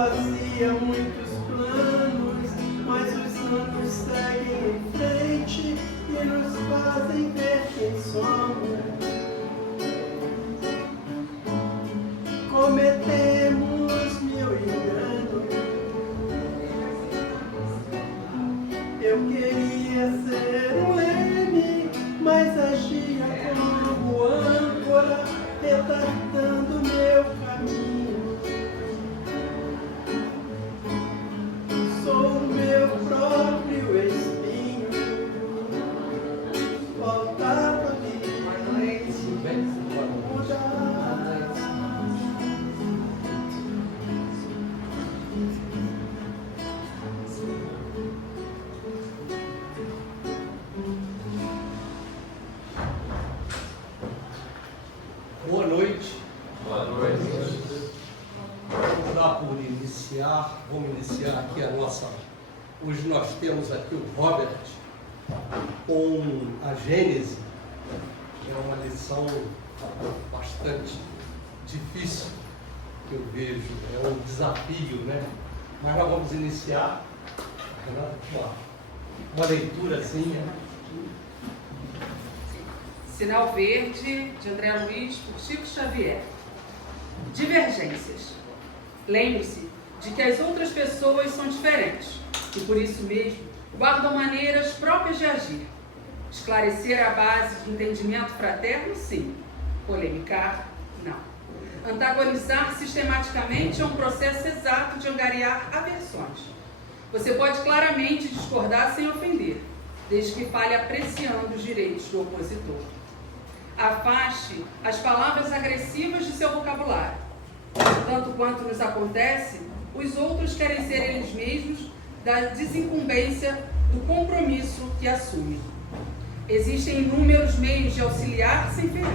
fazia muitos planos, mas os anos seguem em frente e nos fazem ver quem somos. Cometemos mil enganos. Eu queria ser um leme, mas agia como âncora, retardando meu caminho. Sou o meu próprio espinho. Faltava me mudar. Boa noite. Boa noite. Vamos iniciar aqui a nossa... Hoje nós temos aqui o Robert com a Gênese, que é uma lição bastante difícil, que eu vejo, é um desafio, né? Mas nós vamos iniciar uma leiturazinha. Sinal Verde, de André Luiz, por Chico Xavier. Divergências. Lembre-se de que as outras pessoas são diferentes e, por isso mesmo, guardam maneiras próprias de agir. Esclarecer a base de entendimento fraterno, sim. Polemicar, não. Antagonizar sistematicamente é um processo exato de angariar aversões. Você pode claramente discordar sem ofender, desde que fale apreciando os direitos do opositor. Afaste as palavras agressivas de seu vocabulário. Tanto quanto nos acontece, os outros querem ser eles mesmos da desincumbência do compromisso que assumem. Existem inúmeros meios de auxiliar sem ferir.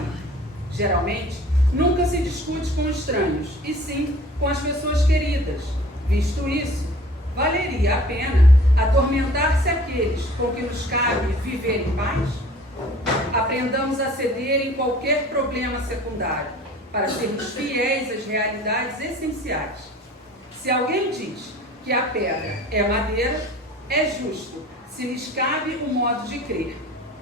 Geralmente, nunca se discute com estranhos, e sim com as pessoas queridas. Visto isso, valeria a pena atormentar-se aqueles com que nos cabe viver em paz? Aprendamos a ceder em qualquer problema secundário, para sermos fiéis às realidades essenciais. Se alguém diz que a pedra é madeira, é justo, se lhes cabe o modo de crer.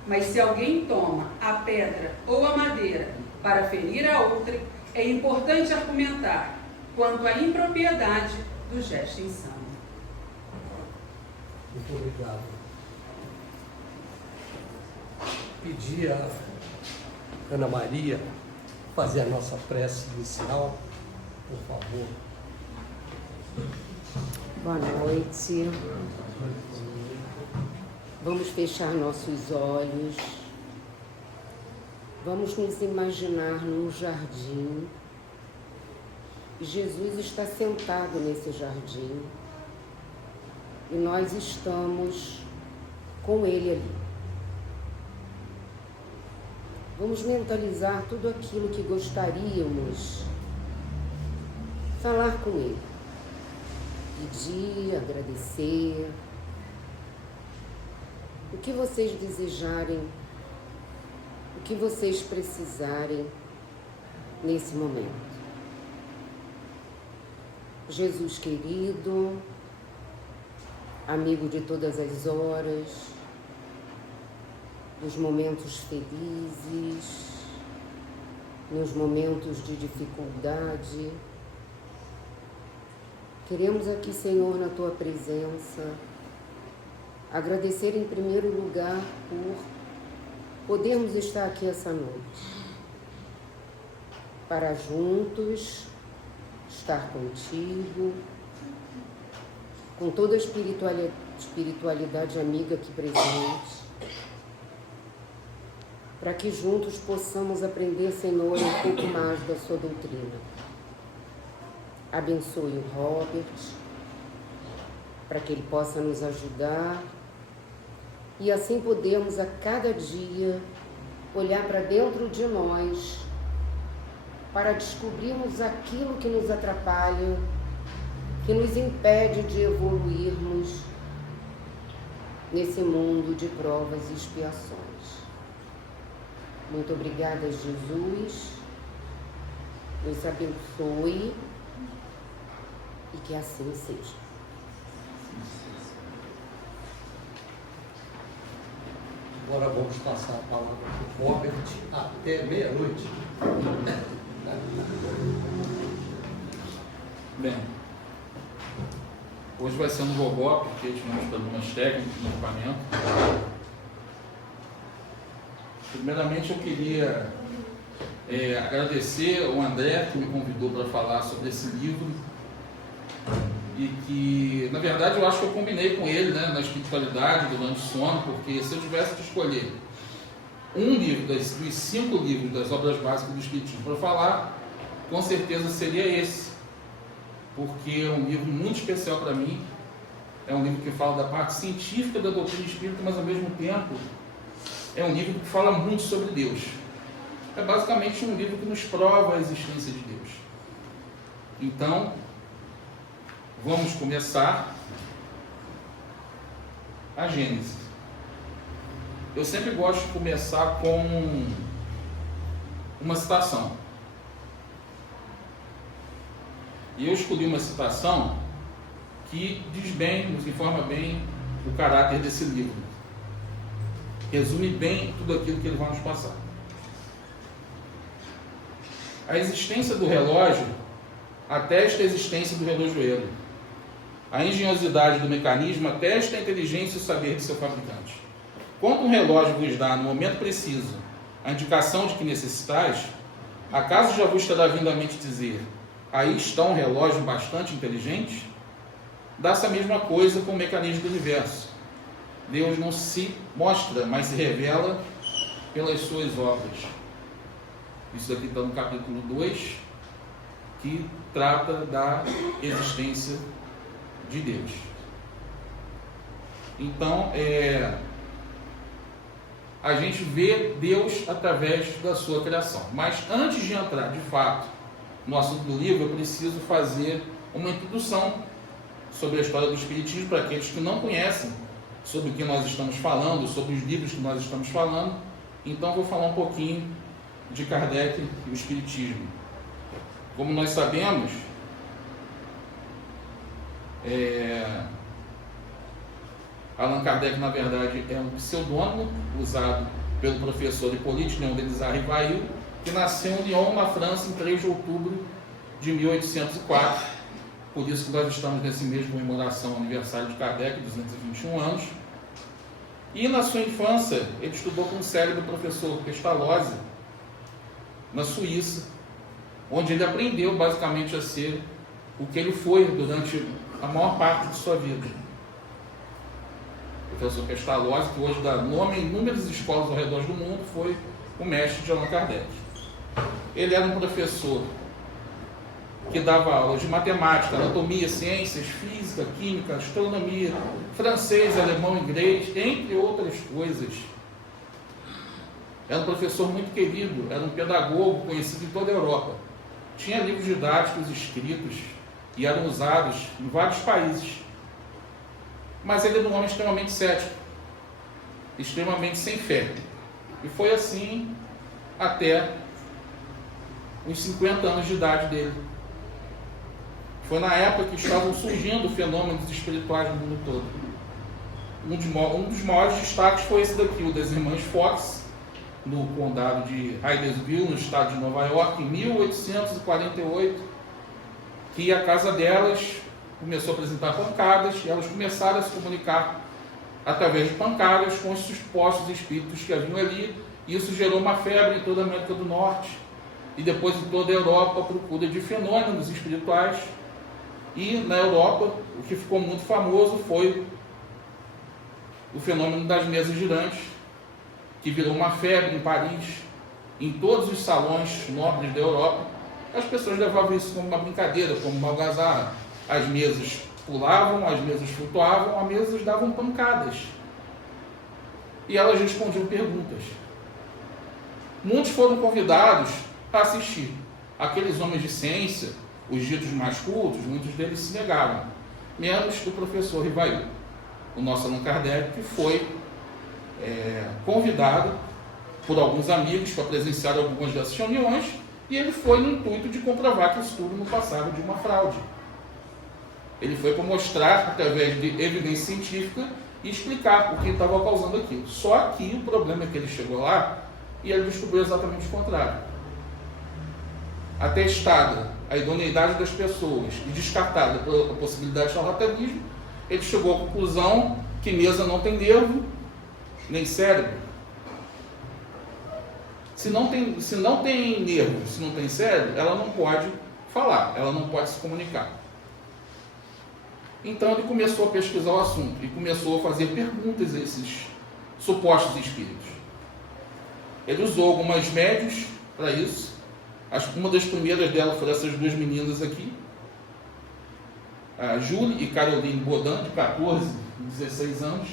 Mas se alguém toma a pedra ou a madeira para ferir a outra, é importante argumentar quanto à impropriedade do gesto insano. Muito obrigado. Pedir a Ana Maria fazer a nossa prece inicial, por favor. Boa noite. Vamos fechar nossos olhos. Vamos nos imaginar num jardim. Jesus está sentado nesse jardim e nós estamos com ele ali. Vamos mentalizar tudo aquilo que gostaríamos falar com ele. Pedir, agradecer, o que vocês desejarem, o que vocês precisarem nesse momento. Jesus querido, amigo de todas as horas, nos momentos felizes, nos momentos de dificuldade, queremos aqui, Senhor, na Tua presença, agradecer em primeiro lugar por podermos estar aqui essa noite, para juntos estar contigo, com toda a espiritualidade amiga aqui presente, para que juntos possamos aprender, Senhor, um pouco mais da Sua doutrina. Abençoe o Robert, para que ele possa nos ajudar e assim podemos a cada dia olhar para dentro de nós para descobrirmos aquilo que nos atrapalha, que nos impede de evoluirmos nesse mundo de provas e expiações. Muito obrigada, Jesus. Nos abençoe e que assim seja. Agora vamos passar a palavra para o Robert até meia-noite. Bem, hoje vai ser no Gogó, porque tivemos problemas técnicos no equipamento. Primeiramente eu queria agradecer ao André, que me convidou para falar sobre esse livro, e que, na verdade, eu acho que eu combinei com ele, né, na espiritualidade, durante o sono, porque se eu tivesse que escolher um livro dos 5 livros das obras básicas do Espiritismo para falar, com certeza seria esse, porque é um livro muito especial para mim. É um livro que fala da parte científica da doutrina espírita, mas ao mesmo tempo é um livro que fala muito sobre Deus. É basicamente um livro que nos prova a existência de Deus. Então, vamos começar a Gênesis. Eu sempre gosto de começar com uma citação. E eu escolhi uma citação que diz bem, nos informa bem o caráter desse livro. Resume bem tudo aquilo que ele vai nos passar. A existência do relógio atesta a existência do relojoeiro. A engenhosidade do mecanismo atesta a inteligência e o saber de seu fabricante. Quando um relógio vos dá, no momento preciso, a indicação de que necessitais, acaso já vos terá vindo à mente dizer: aí está um relógio bastante inteligente? Dá-se a mesma coisa com o mecanismo do universo. Deus não se mostra, mas se revela pelas suas obras. Isso aqui está no capítulo 2, que trata da existência de Deus. Então, a gente vê Deus através da sua criação. Mas antes de entrar, de fato, no assunto do livro, eu preciso fazer uma introdução sobre a história do Espiritismo para aqueles que não conhecem sobre o que nós estamos falando, sobre os livros que nós estamos falando. Então, eu vou falar um pouquinho de Kardec e o Espiritismo. Como nós sabemos, Allan Kardec, na verdade, é um pseudônimo usado pelo professor Hippolyte Léon Denis Rivail, que nasceu em Lyon, na França, em 3 de outubro de 1804. Por isso que nós estamos nesse mês de comemoração, aniversário de Kardec, 221 anos. E na sua infância, ele estudou com o cérebro do professor Pestalozzi, na Suíça, onde ele aprendeu basicamente a ser o que ele foi durante a maior parte de sua vida. O professor Pestalozzi, que hoje dá nome em inúmeras escolas ao redor do mundo, foi o mestre de Allan Kardec. Ele era um professor que dava aulas de matemática, anatomia, ciências, física, química, astronomia, francês, alemão, inglês, entre outras coisas. Era um professor muito querido, era um pedagogo conhecido em toda a Europa. Tinha livros didáticos escritos e eram usados em vários países. Mas ele era um homem extremamente cético, extremamente sem fé. E foi assim até os 50 anos de idade dele. Foi na época que estavam surgindo fenômenos espirituais no mundo todo. Um dos maiores destaques foi esse daqui, o das irmãs Fox, no condado de Hydesville, no estado de Nova York, em 1848, que a casa delas começou a apresentar pancadas, e elas começaram a se comunicar através de pancadas com os supostos espíritos que haviam ali. Isso gerou uma febre em toda a América do Norte e depois em toda a Europa à procura de fenômenos espirituais. E na Europa, o que ficou muito famoso foi o fenômeno das mesas girantes, que virou uma febre em Paris, em todos os salões nobres da Europa. As pessoas levavam isso como uma brincadeira, como uma algazarra. As mesas pulavam, as mesas flutuavam, as mesas davam pancadas. E elas respondiam perguntas. Muitos foram convidados a assistir. Aqueles homens de ciência, os ditos mais cultos, muitos deles se negaram, menos o professor Rivail, o nosso Allan Kardec, que foi convidado por alguns amigos para presenciar algumas dessas reuniões, e ele foi no intuito de comprovar que isso tudo não passava de uma fraude. Ele foi para mostrar, através de evidência científica, e explicar o que estava causando aquilo. Só que o problema é que ele chegou lá e ele descobriu exatamente o contrário. Atestada a idoneidade das pessoas e descartada a possibilidade de charlatanismo, ele chegou à conclusão que mesa não tem nervo, nem cérebro. Se não tem nervo, se não tem cérebro, ela não pode falar, ela não pode se comunicar. Então ele começou a pesquisar o assunto e começou a fazer perguntas a esses supostos espíritos. Ele usou algumas médios para isso. Uma das primeiras delas foram essas duas meninas aqui, a Julie e Caroline Baudin, de 14 e 16 anos,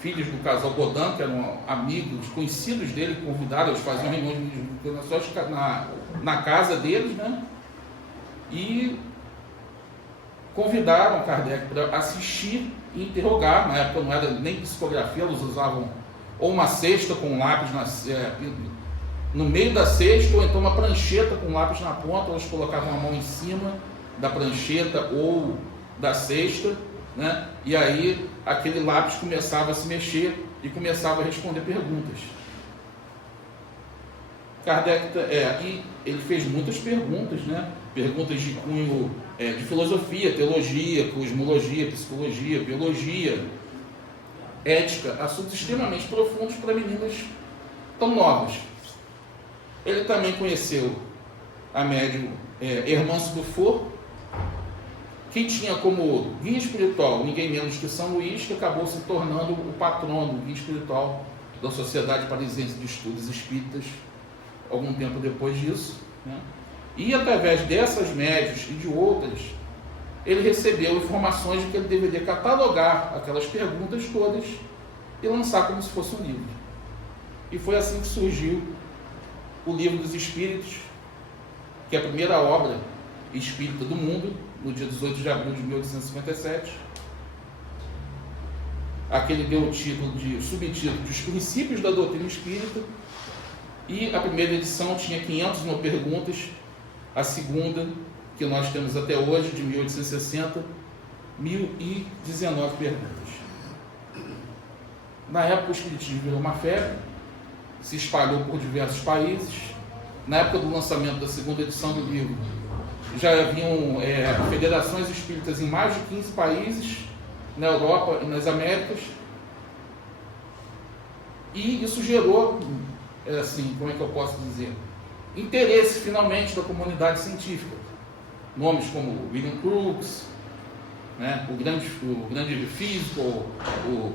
filhos do casal Baudin, que eram amigos, conhecidos dele, que convidaram, eles faziam reuniões na casa deles, né? E convidaram Kardec para assistir e interrogar. Na época não era nem psicografia, eles usavam ou uma cesta com um lápis no meio da cesta, ou então uma prancheta com um lápis na ponta, eles colocavam a mão em cima da prancheta ou da cesta, né? E aí aquele lápis começava a se mexer e começava a responder perguntas. Kardec, e ele fez muitas perguntas, né? Perguntas de cunho de filosofia, teologia, cosmologia, psicologia, biologia, ética, assuntos extremamente profundos para meninas tão novas. Ele também conheceu a médium Hermance Dufour, que tinha como guia espiritual ninguém menos que São Luís, que acabou se tornando o patrono, o guia espiritual da Sociedade Parisiense de Estudos Espíritas, algum tempo depois disso, né? E através dessas médios e de outras, ele recebeu informações de que ele deveria catalogar aquelas perguntas todas e lançar como se fosse um livro. E foi assim que surgiu o Livro dos Espíritos, que é a primeira obra espírita do mundo, no dia 18 de abril de 1857. Aquele deu o subtítulo de Os Princípios da Doutrina Espírita, e a primeira edição tinha 501 perguntas, a segunda, que nós temos até hoje, de 1860, 1019 perguntas. Na época o espiritismo virou uma febre, se espalhou por diversos países. Na época do lançamento da segunda edição do livro, já haviam federações espíritas em mais de 15 países, na Europa e nas Américas, e isso gerou, assim, como é que eu posso dizer, interesse finalmente da comunidade científica. Nomes como William Crookes, né, o grande físico, o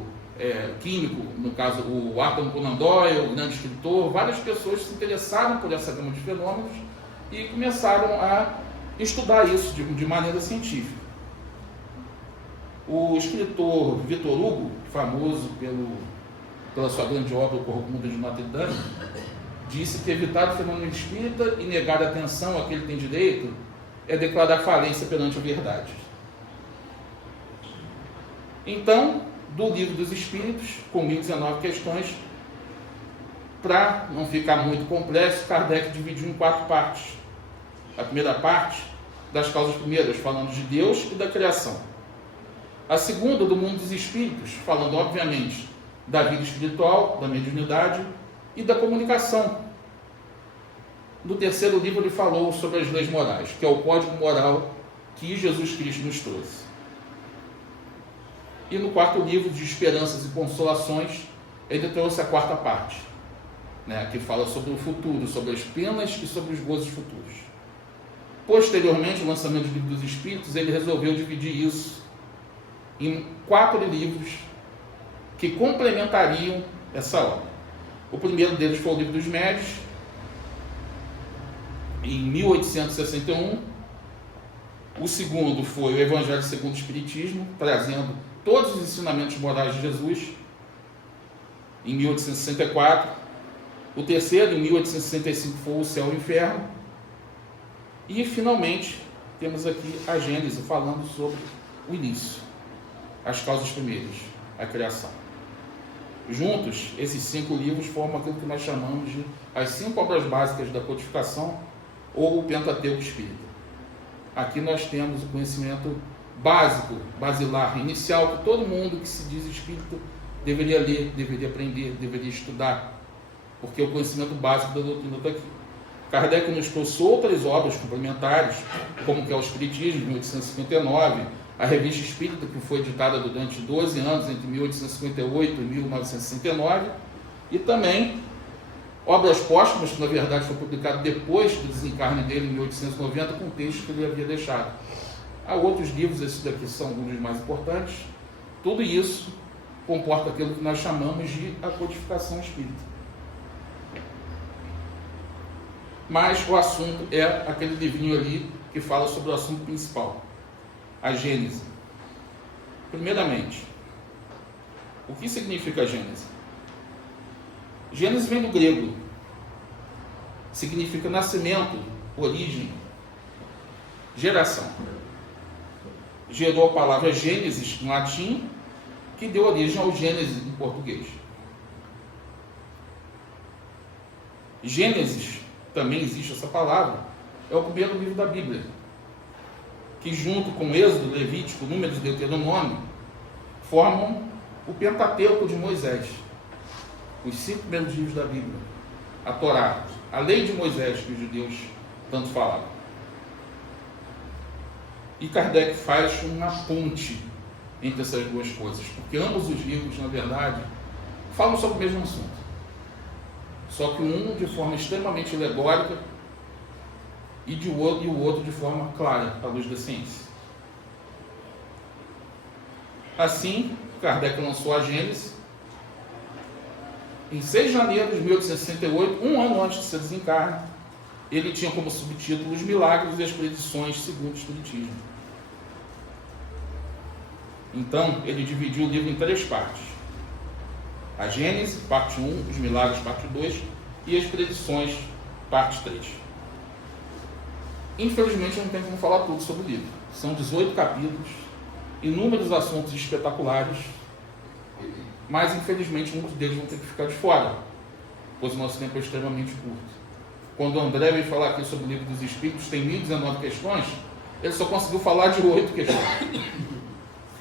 químico, no caso o Arthur Conan Doyle, o grande escritor, várias pessoas se interessaram por essa gama de fenômenos e começaram a estudar isso de maneira científica. O escritor Victor Hugo, famoso pela sua grande obra O Corcunda de Notre Dame, disse que evitar o fenômeno espírita e negar a atenção a que ele tem direito é declarar falência perante a verdade. Então, do Livro dos Espíritos, com 1019 questões, para não ficar muito complexo, Kardec dividiu em 4 partes. A primeira parte, das causas primeiras, falando de Deus e da criação. A segunda, do mundo dos espíritos, falando, obviamente, da vida espiritual, da mediunidade e da comunicação. No terceiro livro ele falou sobre as leis morais, que é o código moral que Jesus Cristo nos trouxe. E no quarto livro, de Esperanças e Consolações, ele trouxe a quarta parte, né, que fala sobre o futuro, sobre as penas e sobre os gozos futuros. Posteriormente, o lançamento do Livro dos Espíritos, ele resolveu dividir isso em 4 livros que complementariam essa obra. O primeiro deles foi o Livro dos Médios, em 1861. O segundo foi o Evangelho segundo o Espiritismo, trazendo todos os ensinamentos morais de Jesus, em 1864. O terceiro, em 1865, foi o Céu e o Inferno. E, finalmente, temos aqui a Gênese, falando sobre o início, as causas primeiras, a criação. Juntos, esses 5 livros formam aquilo que nós chamamos de as 5 obras básicas da codificação, ou o Pentateuco Espírita. Aqui nós temos o conhecimento básico, basilar, inicial, que todo mundo que se diz espírita deveria ler, deveria aprender, deveria estudar, porque o conhecimento básico da doutrina está aqui. Kardec nos trouxe outras obras complementares, como que é o Espiritismo, de 1859, a Revista Espírita, que foi editada durante 12 anos, entre 1858 e 1969, e também obras póstumas, que na verdade foi publicado depois do desencarne dele, em 1890, com textos que ele havia deixado. Há outros livros, esses daqui são alguns dos mais importantes. Tudo isso comporta aquilo que nós chamamos de a codificação espírita. Mas o assunto é aquele livrinho ali que fala sobre o assunto principal, a Gênese. Primeiramente, o que significa a Gênese? Gênese vem do grego, significa nascimento, origem, geração. Gerou a palavra Gênesis em latim, que deu origem ao Gênesis em português. Gênesis, também existe essa palavra, é o primeiro livro da Bíblia, que junto com Êxodo, Levítico, Números e Deuteronômio, formam o Pentateuco de Moisés, os 5 primeiros livros da Bíblia, a Torá, a lei de Moisés, que os judeus tanto falavam. E Kardec faz uma ponte entre essas duas coisas, porque ambos os livros, na verdade, falam sobre o mesmo assunto. Só que um de forma extremamente alegórica e o outro de forma clara, à luz da ciência. Assim, Kardec lançou a Gênese em 6 de janeiro de 1868, um ano antes de seu desencarne. Ele tinha como subtítulo Os Milagres e as Predições segundo o Espiritismo. Então, ele dividiu o livro em 3 partes. A Gênese, parte 1, os Milagres, parte 2, e as Predições, parte 3. Infelizmente, eu não tenho como falar tudo sobre o livro. São 18 capítulos, inúmeros assuntos espetaculares, mas, infelizmente, muitos deles vão ter que ficar de fora, pois o nosso tempo é extremamente curto. Quando o André veio falar aqui sobre o Livro dos Espíritos, tem 1019 questões, ele só conseguiu falar de 8 questões.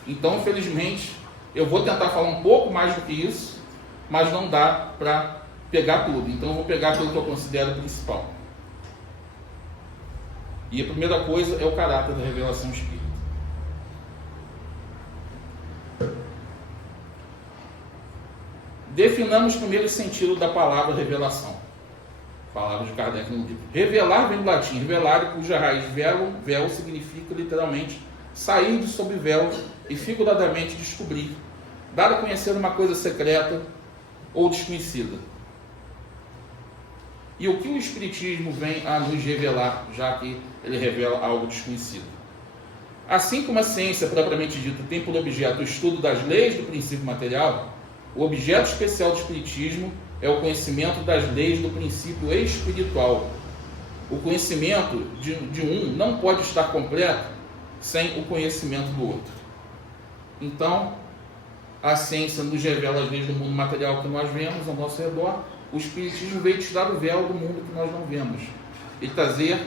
Então, infelizmente, eu vou tentar falar um pouco mais do que isso, mas não dá para pegar tudo. Então, eu vou pegar aquilo que eu considero principal. E a primeira coisa é o caráter da revelação espírita. Definamos primeiro o sentido da palavra revelação. Palavra de Kardec no livro. Revelar vem do latim, revelare, cuja raiz véu significa literalmente sair de sob véu e figuradamente descobrir, dar a conhecer uma coisa secreta ou desconhecida. E o que o Espiritismo vem a nos revelar, já que ele revela algo desconhecido? Assim como a ciência propriamente dita tem por objeto o estudo das leis do princípio material, o objeto especial do Espiritismo é o conhecimento das leis do princípio espiritual. O conhecimento de um não pode estar completo sem o conhecimento do outro. Então, a ciência nos revela as leis do mundo material que nós vemos ao nosso redor. O Espiritismo veio tirar o véu do mundo que nós não vemos e trazer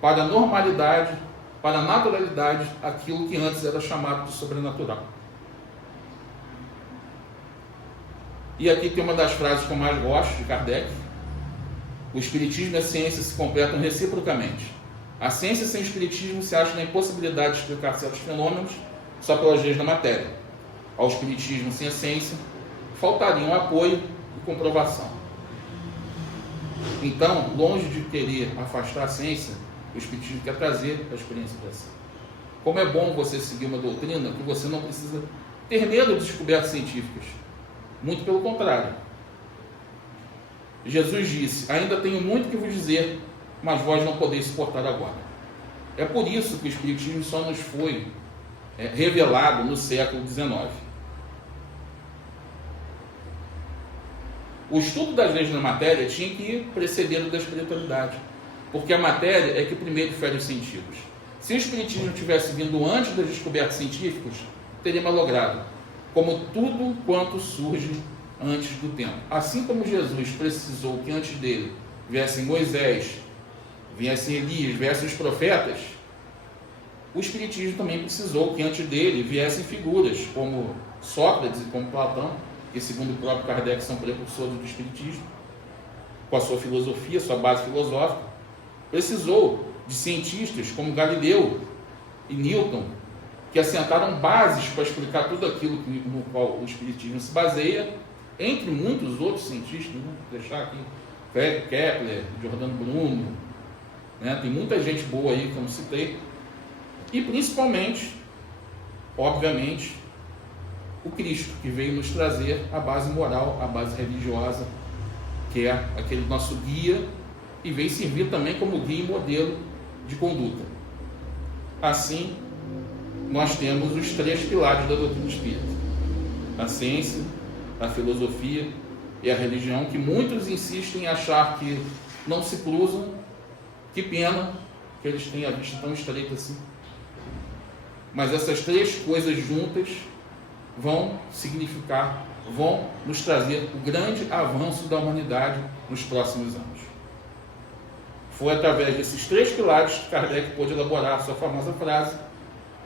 para a normalidade, para a naturalidade, aquilo que antes era chamado de sobrenatural. E aqui tem uma das frases que eu mais gosto de Kardec: o Espiritismo e a ciência se completam reciprocamente. A ciência sem o Espiritismo se acha na impossibilidade de explicar certos fenômenos só pelas leis da matéria. Ao Espiritismo sem a ciência faltariam apoio e comprovação. Então, longe de querer afastar a ciência, o Espiritismo quer trazer a experiência da ciência. Como é bom você seguir uma doutrina que você não precisa ter medo de descobertas científicas. Muito pelo contrário. Jesus disse: ainda tenho muito que vos dizer, mas vós não podeis suportar agora. É por isso que o Espiritismo só nos foi revelado no século XIX. O estudo das leis da matéria tinha que ir precedendo da espiritualidade, porque a matéria é que primeiro fere os sentidos. Se o Espiritismo tivesse vindo antes das descobertas científicas, teria malogrado, como tudo quanto surge antes do tempo. Assim como Jesus precisou que antes dele viessem Moisés, viessem Elias, viessem os profetas, o Espiritismo também precisou que antes dele viessem figuras como Sócrates e como Platão, que segundo o próprio Kardec são precursores do Espiritismo, com a sua filosofia, sua base filosófica. Precisou de cientistas como Galileu e Newton, que assentaram bases para explicar tudo aquilo no qual o Espiritismo se baseia, entre muitos outros cientistas, vou deixar aqui, Kepler, Giordano Bruno, né? Tem muita gente boa aí que eu não citei, e principalmente, obviamente, o Cristo, que veio nos trazer a base moral, a base religiosa, que é aquele nosso guia, e veio servir também como guia e modelo de conduta. Assim, nós temos os 3 pilares da doutrina espírita: a ciência, a filosofia e a religião, que muitos insistem em achar que não se cruzam. Que pena que eles têm a vista tão estreita assim. Mas essas 3 coisas juntas vão significar, vão nos trazer o grande avanço da humanidade nos próximos anos. Foi através desses 3 pilares que Kardec pôde elaborar a sua famosa frase: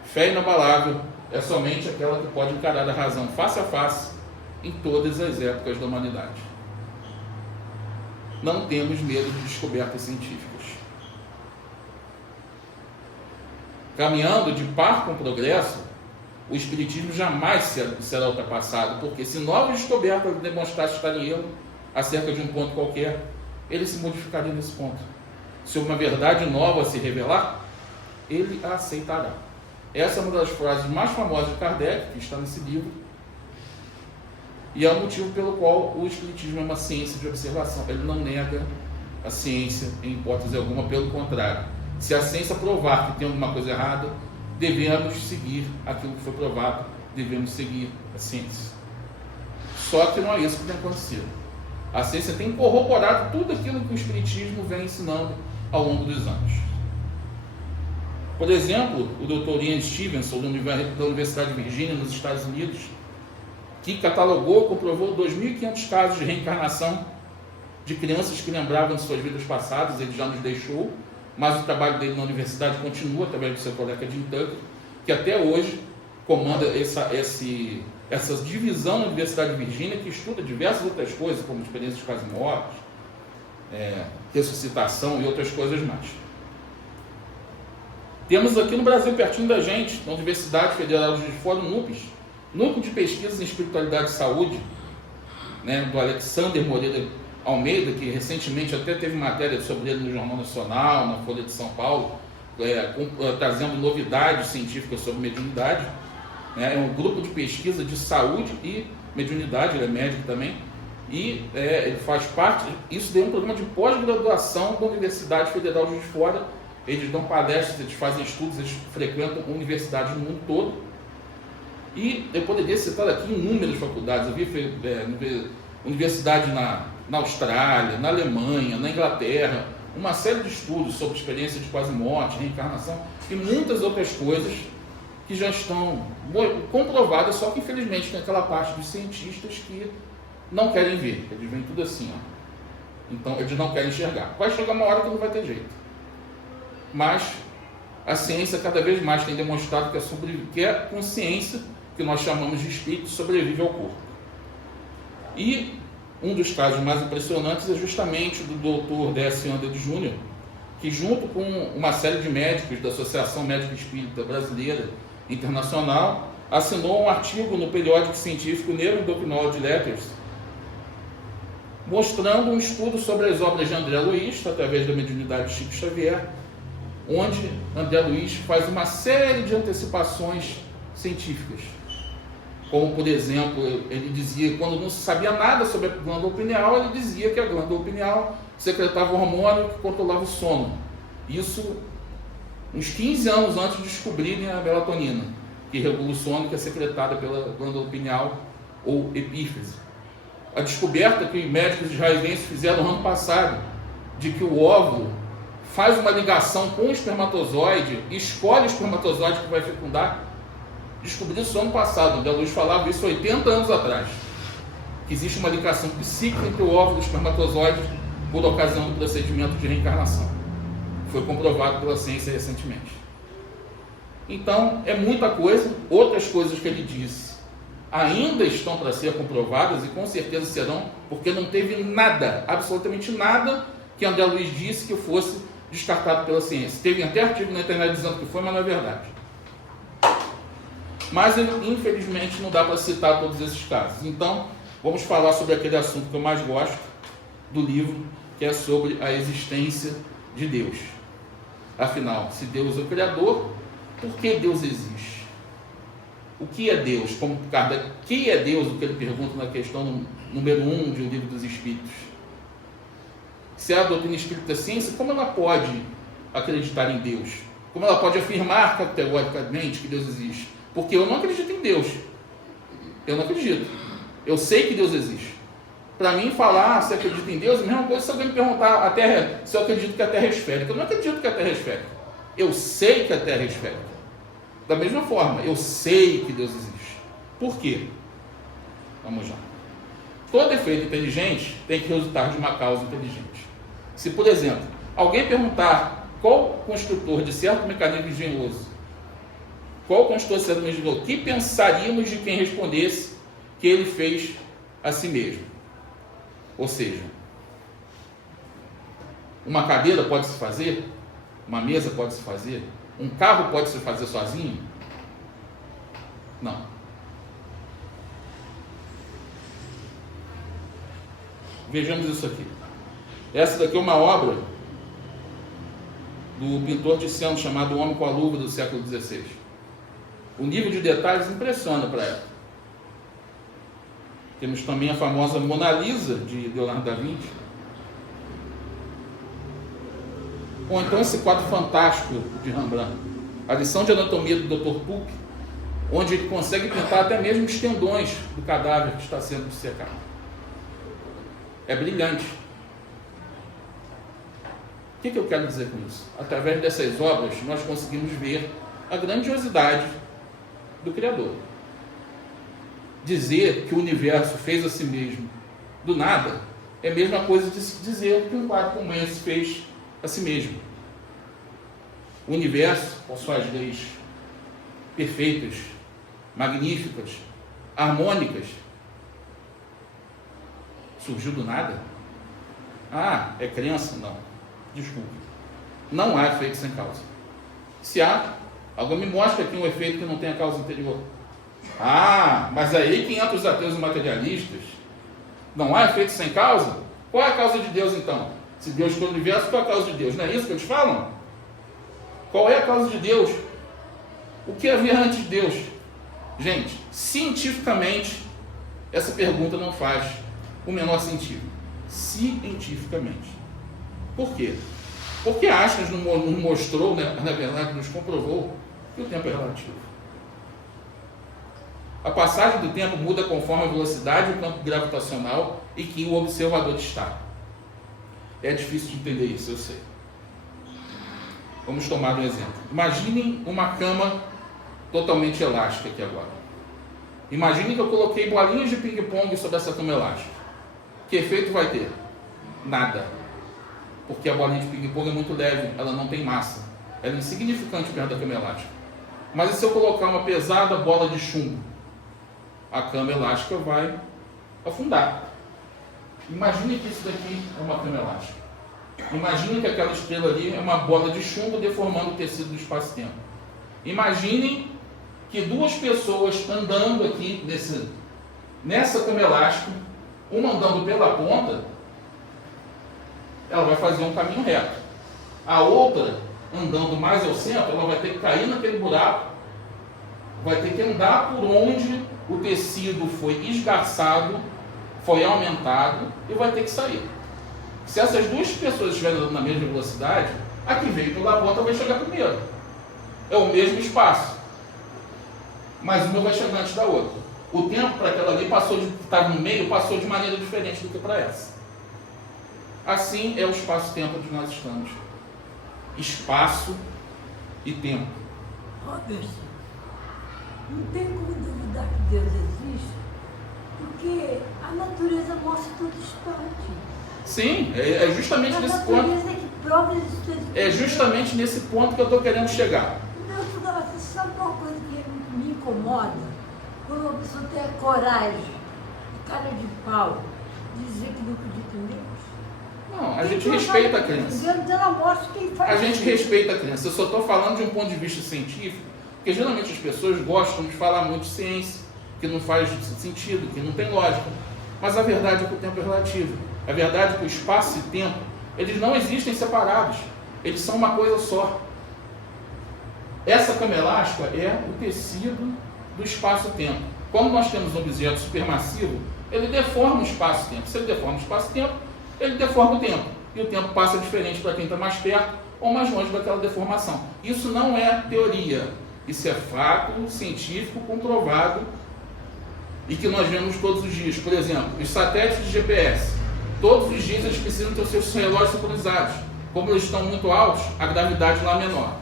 fé inabalável é somente aquela que pode encarar a razão face a face em todas as épocas da humanidade. Não temos medo de descobertas científicas. Caminhando de par com o progresso, o Espiritismo jamais será ultrapassado, porque se novas descobertas demonstrassem estar em erro acerca de um ponto qualquer, ele se modificaria nesse ponto. Se uma verdade nova se revelar, ele a aceitará. Essa é uma das frases mais famosas de Kardec, que está nesse livro, e é o motivo pelo qual o Espiritismo é uma ciência de observação. Ele não nega a ciência em hipótese alguma, pelo contrário. Se a ciência provar que tem alguma coisa errada, devemos seguir aquilo que foi provado, devemos seguir a ciência. Só que não é isso que tem acontecido. A ciência tem corroborado tudo aquilo que o Espiritismo vem ensinando ao longo dos anos. Por exemplo, o Dr. Ian Stevenson, da Universidade de Virgínia, nos Estados Unidos, que catalogou e comprovou 2.500 casos de reencarnação de crianças que lembravam de suas vidas passadas. Ele já nos deixou, mas o trabalho dele na universidade continua, através do seu colega Jim Tucker, que até hoje comanda essa divisão na Universidade de Virgínia, que estuda diversas outras coisas, como experiências de quase mortes, ressuscitação e outras coisas mais. Temos aqui no Brasil, pertinho da gente, na Universidade Federal de Juiz de Fora, o NUPES, Núcleo de Pesquisas em Espiritualidade e Saúde, né, do Alexander Moreira Almeida, que recentemente até teve matéria sobre ele no Jornal Nacional, na Folha de São Paulo, trazendo novidades científicas sobre mediunidade. É um grupo de pesquisa de saúde e mediunidade, ele é médico também, e ele faz parte, isso daí é um programa de pós-graduação da Universidade Federal de Juiz de Fora. Eles dão palestras, eles fazem estudos, eles frequentam universidades no mundo todo. E eu poderia citar aqui inúmeras faculdades. Eu vi universidade na Austrália, na Alemanha, na Inglaterra, uma série de estudos sobre experiência de quase morte, reencarnação e muitas outras coisas que já estão comprovadas, só que infelizmente tem aquela parte dos cientistas que não querem ver, eles veem tudo assim, ó. Então eles não querem enxergar. Vai chegar uma hora que não vai ter jeito. Mas a ciência cada vez mais tem demonstrado que a consciência, que nós chamamos de espírito, sobrevive ao corpo. E um dos casos mais impressionantes é justamente do Dr. D.S. Andrade Jr., que junto com uma série de médicos da Associação Médica Espírita Brasileira Internacional, assinou um artigo no periódico científico Neuroendocrinology Letters, mostrando um estudo sobre as obras de André Luiz, através da mediunidade de Chico Xavier, onde André Luiz faz uma série de antecipações científicas. Como, por exemplo, ele dizia, quando não se sabia nada sobre a glândula pineal, ele dizia que a glândula pineal secretava o hormônio que controlava o sono. Isso uns 15 anos antes de descobrirem a melatonina, que regula o sono, que é secretada pela glândula pineal ou epífise. A descoberta que médicos israelenses fizeram no ano passado, de que o óvulo faz uma ligação com o espermatozoide, escolhe o espermatozoide que vai fecundar. Descobri isso ano passado, André Luiz falava isso 80 anos atrás, que existe uma ligação psíquica entre o óvulo e o espermatozoide por ocasião do procedimento de reencarnação. Foi comprovado pela ciência recentemente. Então, é muita coisa. Outras coisas que ele disse ainda estão para ser comprovadas e com certeza serão, porque não teve nada, absolutamente nada, que André Luiz disse que fosse descartado pela ciência. Teve até artigo na internet dizendo que foi, mas não é verdade. Mas, infelizmente, não dá para citar todos esses casos. Então, vamos falar sobre aquele assunto que eu mais gosto do livro, que é sobre a existência de Deus. Afinal, se Deus é o Criador, por que Deus existe? O que é Deus? Como Kardec, o que é Deus? O que ele pergunta na questão número 1 de O Livro dos Espíritos. Se a doutrina espírita é ciência, como ela pode acreditar em Deus? Como ela pode afirmar categoricamente que Deus existe? Porque eu não acredito em Deus. Eu não acredito. Eu sei que Deus existe. Para mim, falar se acredita em Deus é a mesma coisa se alguém me perguntar a terra, se eu acredito que a Terra é esférica. Eu não acredito que a Terra é esférica. Eu sei que a Terra é esférica. Da mesma forma, eu sei que Deus existe. Por quê? Vamos lá. Todo efeito inteligente tem que resultar de uma causa inteligente. Se, por exemplo, alguém perguntar qual construtor de certo mecanismo engenhoso, o que pensaríamos de quem respondesse que ele fez a si mesmo? Ou seja, uma cadeira pode se fazer, uma mesa pode se fazer, um carro pode se fazer sozinho? Não. Vejamos isso aqui. Essa daqui é uma obra do pintor Tiziano chamado O Homem com a Luva, do século XVI. O nível de detalhes impressiona para ela. Temos também a famosa Mona Lisa, de Leonardo da Vinci. Ou então esse quadro fantástico de Rembrandt, a lição de anatomia do Dr. Puck, onde ele consegue pintar até mesmo os tendões do cadáver que está sendo dissecado. É brilhante. O que eu quero dizer com isso? Através dessas obras, nós conseguimos ver a grandiosidade do Criador. Dizer que o universo fez a si mesmo do nada é a mesma coisa de dizer que um quadro como esse fez a si mesmo. O universo, com suas leis perfeitas, magníficas, harmônicas, surgiu do nada? Ah, é crença? Não. Desculpe. Não há efeito sem causa. Se há, alguém me mostra aqui um efeito que não tenha causa anterior. Ah, mas aí 500 ateus e materialistas, não há efeito sem causa? Qual é a causa de Deus então? Se Deus criou o universo, qual é a causa de Deus? Não é isso que eles falam? Qual é a causa de Deus? O que havia antes de Deus? Gente, cientificamente, essa pergunta não faz o menor sentido. Cientificamente. Por quê? Porque Einstein nos mostrou, né, na verdade, nos comprovou que o tempo é relativo. A passagem do tempo muda conforme a velocidade do campo gravitacional e que o observador está. É difícil de entender isso, eu sei. Vamos tomar um exemplo. Imaginem uma cama totalmente elástica aqui agora. Imaginem que eu coloquei bolinhas de ping-pong sobre essa cama elástica. Que efeito vai ter? Nada. Porque a bolinha de ping-pong é muito leve, ela não tem massa. Ela é insignificante perto da cama elástica. Mas e se eu colocar uma pesada bola de chumbo? A cama elástica vai afundar. Imagine que isso daqui é uma cama elástica. Imagine que aquela estrela ali é uma bola de chumbo deformando o tecido do espaço-tempo. Imaginem que duas pessoas andando aqui nessa cama elástica, uma andando pela ponta, ela vai fazer um caminho reto. A outra, andando mais ao centro, ela vai ter que cair naquele buraco, vai ter que andar por onde o tecido foi esgarçado, foi aumentado e vai ter que sair. Se essas duas pessoas estiverem andando na mesma velocidade, a que veio pela ponta vai chegar primeiro. É o mesmo espaço, mas uma vai chegar antes da outra. O tempo para aquela ali que estava no meio, passou de maneira diferente do que para essa. Assim é o espaço-tempo onde nós estamos. Espaço e tempo. Robert, não tem como duvidar que Deus existe, porque a natureza mostra todo instante. Sim, é justamente nesse ponto. A natureza que prova a existência. É justamente nesse ponto que eu estou querendo chegar. Deus só sabe uma coisa que me incomoda? Quando uma pessoa tem a coragem, cara de pau, de dizer que não acredita em Deus. Não, a gente respeita a crença. Ela mostra quem faz A gente isso. respeita a crença. Eu só estou falando de um ponto de vista científico, porque geralmente as pessoas gostam de falar muito de ciência, que não faz sentido, que não tem lógica. Mas a verdade é que o tempo é relativo. A verdade é que o espaço e tempo, eles não existem separados. Eles são uma coisa só. Essa cama elástica é o tecido do espaço-tempo. Quando nós temos um objeto supermassivo, ele deforma o espaço-tempo. Se ele deforma o espaço-tempo, ele deforma o tempo. E o tempo passa diferente para quem está mais perto ou mais longe daquela deformação. Isso não é teoria. Isso é fato científico comprovado e que nós vemos todos os dias. Por exemplo, os satélites de GPS. Todos os dias eles precisam ter os seus relógios sincronizados. Como eles estão muito altos, a gravidade lá é menor.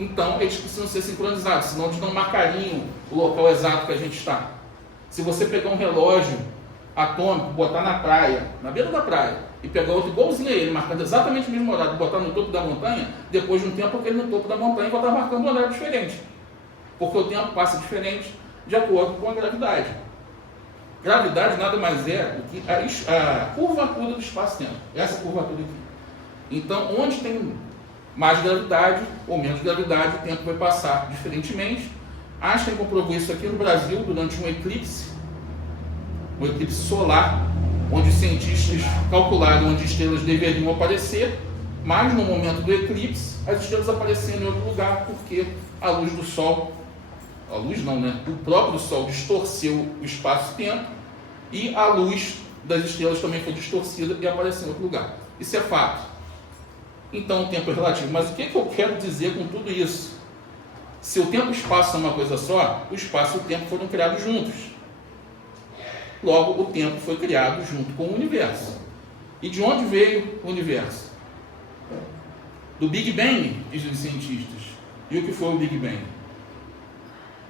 Então, eles precisam ser sincronizados, senão eles não marcariam o local exato que a gente está. Se você pegar um relógio atômico, botar na praia, na beira da praia, e pegar outro igualzinho a ele, marcando exatamente o mesmo horário, e botar no topo da montanha, depois de um tempo aquele no topo da montanha vai estar marcando um horário diferente. Porque o tempo passa diferente de acordo com a gravidade. Gravidade nada mais é do que a curvatura do espaço-tempo. Essa curvatura aqui. Então, onde tem mais gravidade ou menos gravidade, o tempo vai passar diferentemente. Einstein comprovou isso aqui no Brasil durante um eclipse solar, onde os cientistas calcularam onde estrelas deveriam aparecer, mas no momento do eclipse as estrelas apareciam em outro lugar porque a luz do Sol, o próprio Sol distorceu o espaço-tempo e a luz das estrelas também foi distorcida e apareceu em outro lugar. Isso é fato. Então o tempo é relativo. Mas o que eu quero dizer com tudo isso? Se o tempo e o espaço são uma coisa só, o espaço e o tempo foram criados juntos. Logo, o tempo foi criado junto com o universo. E de onde veio o universo? Do Big Bang, dizem os cientistas. E o que foi o Big Bang?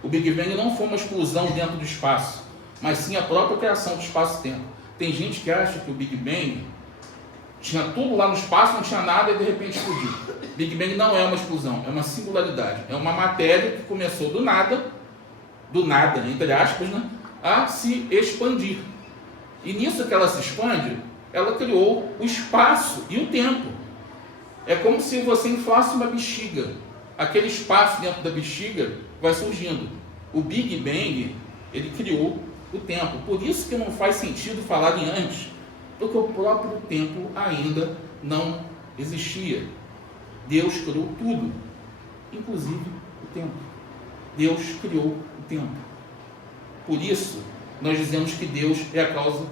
O Big Bang não foi uma explosão dentro do espaço, mas sim a própria criação do espaço-tempo. Tem gente que acha que o Big Bang tinha tudo lá no espaço, não tinha nada e de repente explodiu. Big Bang não é uma explosão, é uma singularidade. É uma matéria que começou do nada, entre aspas, né, a se expandir. E nisso que ela se expande, ela criou o espaço e o tempo. É como se você inflasse uma bexiga. Aquele espaço dentro da bexiga vai surgindo. O Big Bang, ele criou o tempo. Por isso que não faz sentido falar em antes, porque o próprio tempo ainda não existia. Deus criou tudo, inclusive o tempo. Deus criou o tempo. Por isso, nós dizemos que Deus é a causa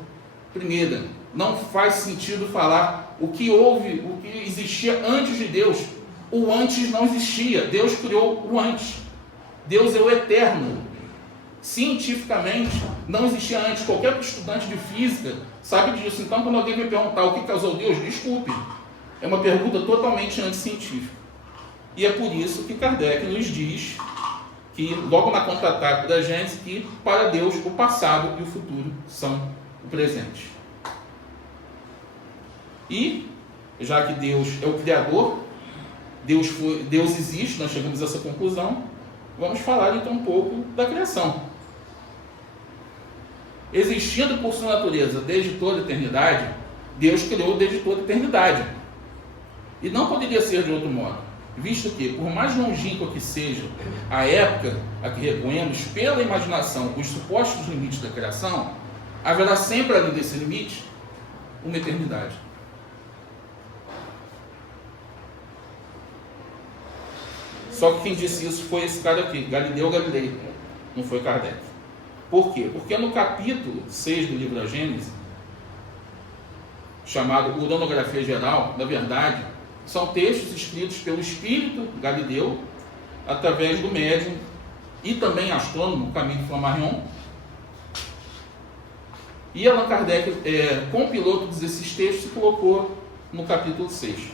primeira. Não faz sentido falar o que houve, o que existia antes de Deus. O antes não existia. Deus criou o antes. Deus é o eterno. Cientificamente, não existia antes. Qualquer estudante de física sabe disso. Então, quando alguém me perguntar o que causou Deus, desculpe. É uma pergunta totalmente anticientífica. E é por isso que Kardec nos diz que, logo na contra-ataque da Gênesis, que para Deus o passado e o futuro são o presente. E, já que Deus é o Criador, Deus existe, nós chegamos a essa conclusão, vamos falar então um pouco da criação. Existindo por sua natureza desde toda a eternidade, Deus criou desde toda a eternidade. E não poderia ser de outro modo, visto que, por mais longínqua que seja a época a que reconhecemos pela imaginação os supostos limites da criação, haverá sempre além desse limite uma eternidade. Só que quem disse isso foi esse cara aqui, Galileu Galilei, não foi Kardec. Por quê? Porque no capítulo 6 do livro da Gênesis, chamado Uranografia Geral, na verdade, são textos escritos pelo espírito Galileu, através do médium e também astrônomo Camille Flammarion. E Allan Kardec compilou todos esses textos e colocou no capítulo 6.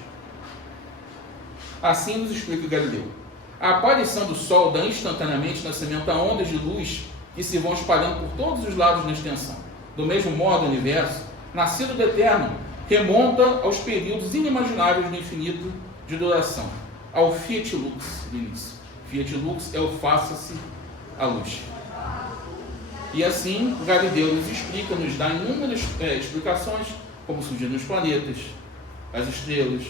Assim nos explica Galileu. A aparição do Sol dá instantaneamente nascimento a ondas de luz que se vão espalhando por todos os lados na extensão. Do mesmo modo, o universo, nascido do eterno, remonta aos períodos inimagináveis do infinito de duração, ao Fiat Lux do início. Fiat Lux é o faça-se a luz. E assim, o Galileu nos explica, nos dá inúmeras explicações, como surgiram os planetas, as estrelas,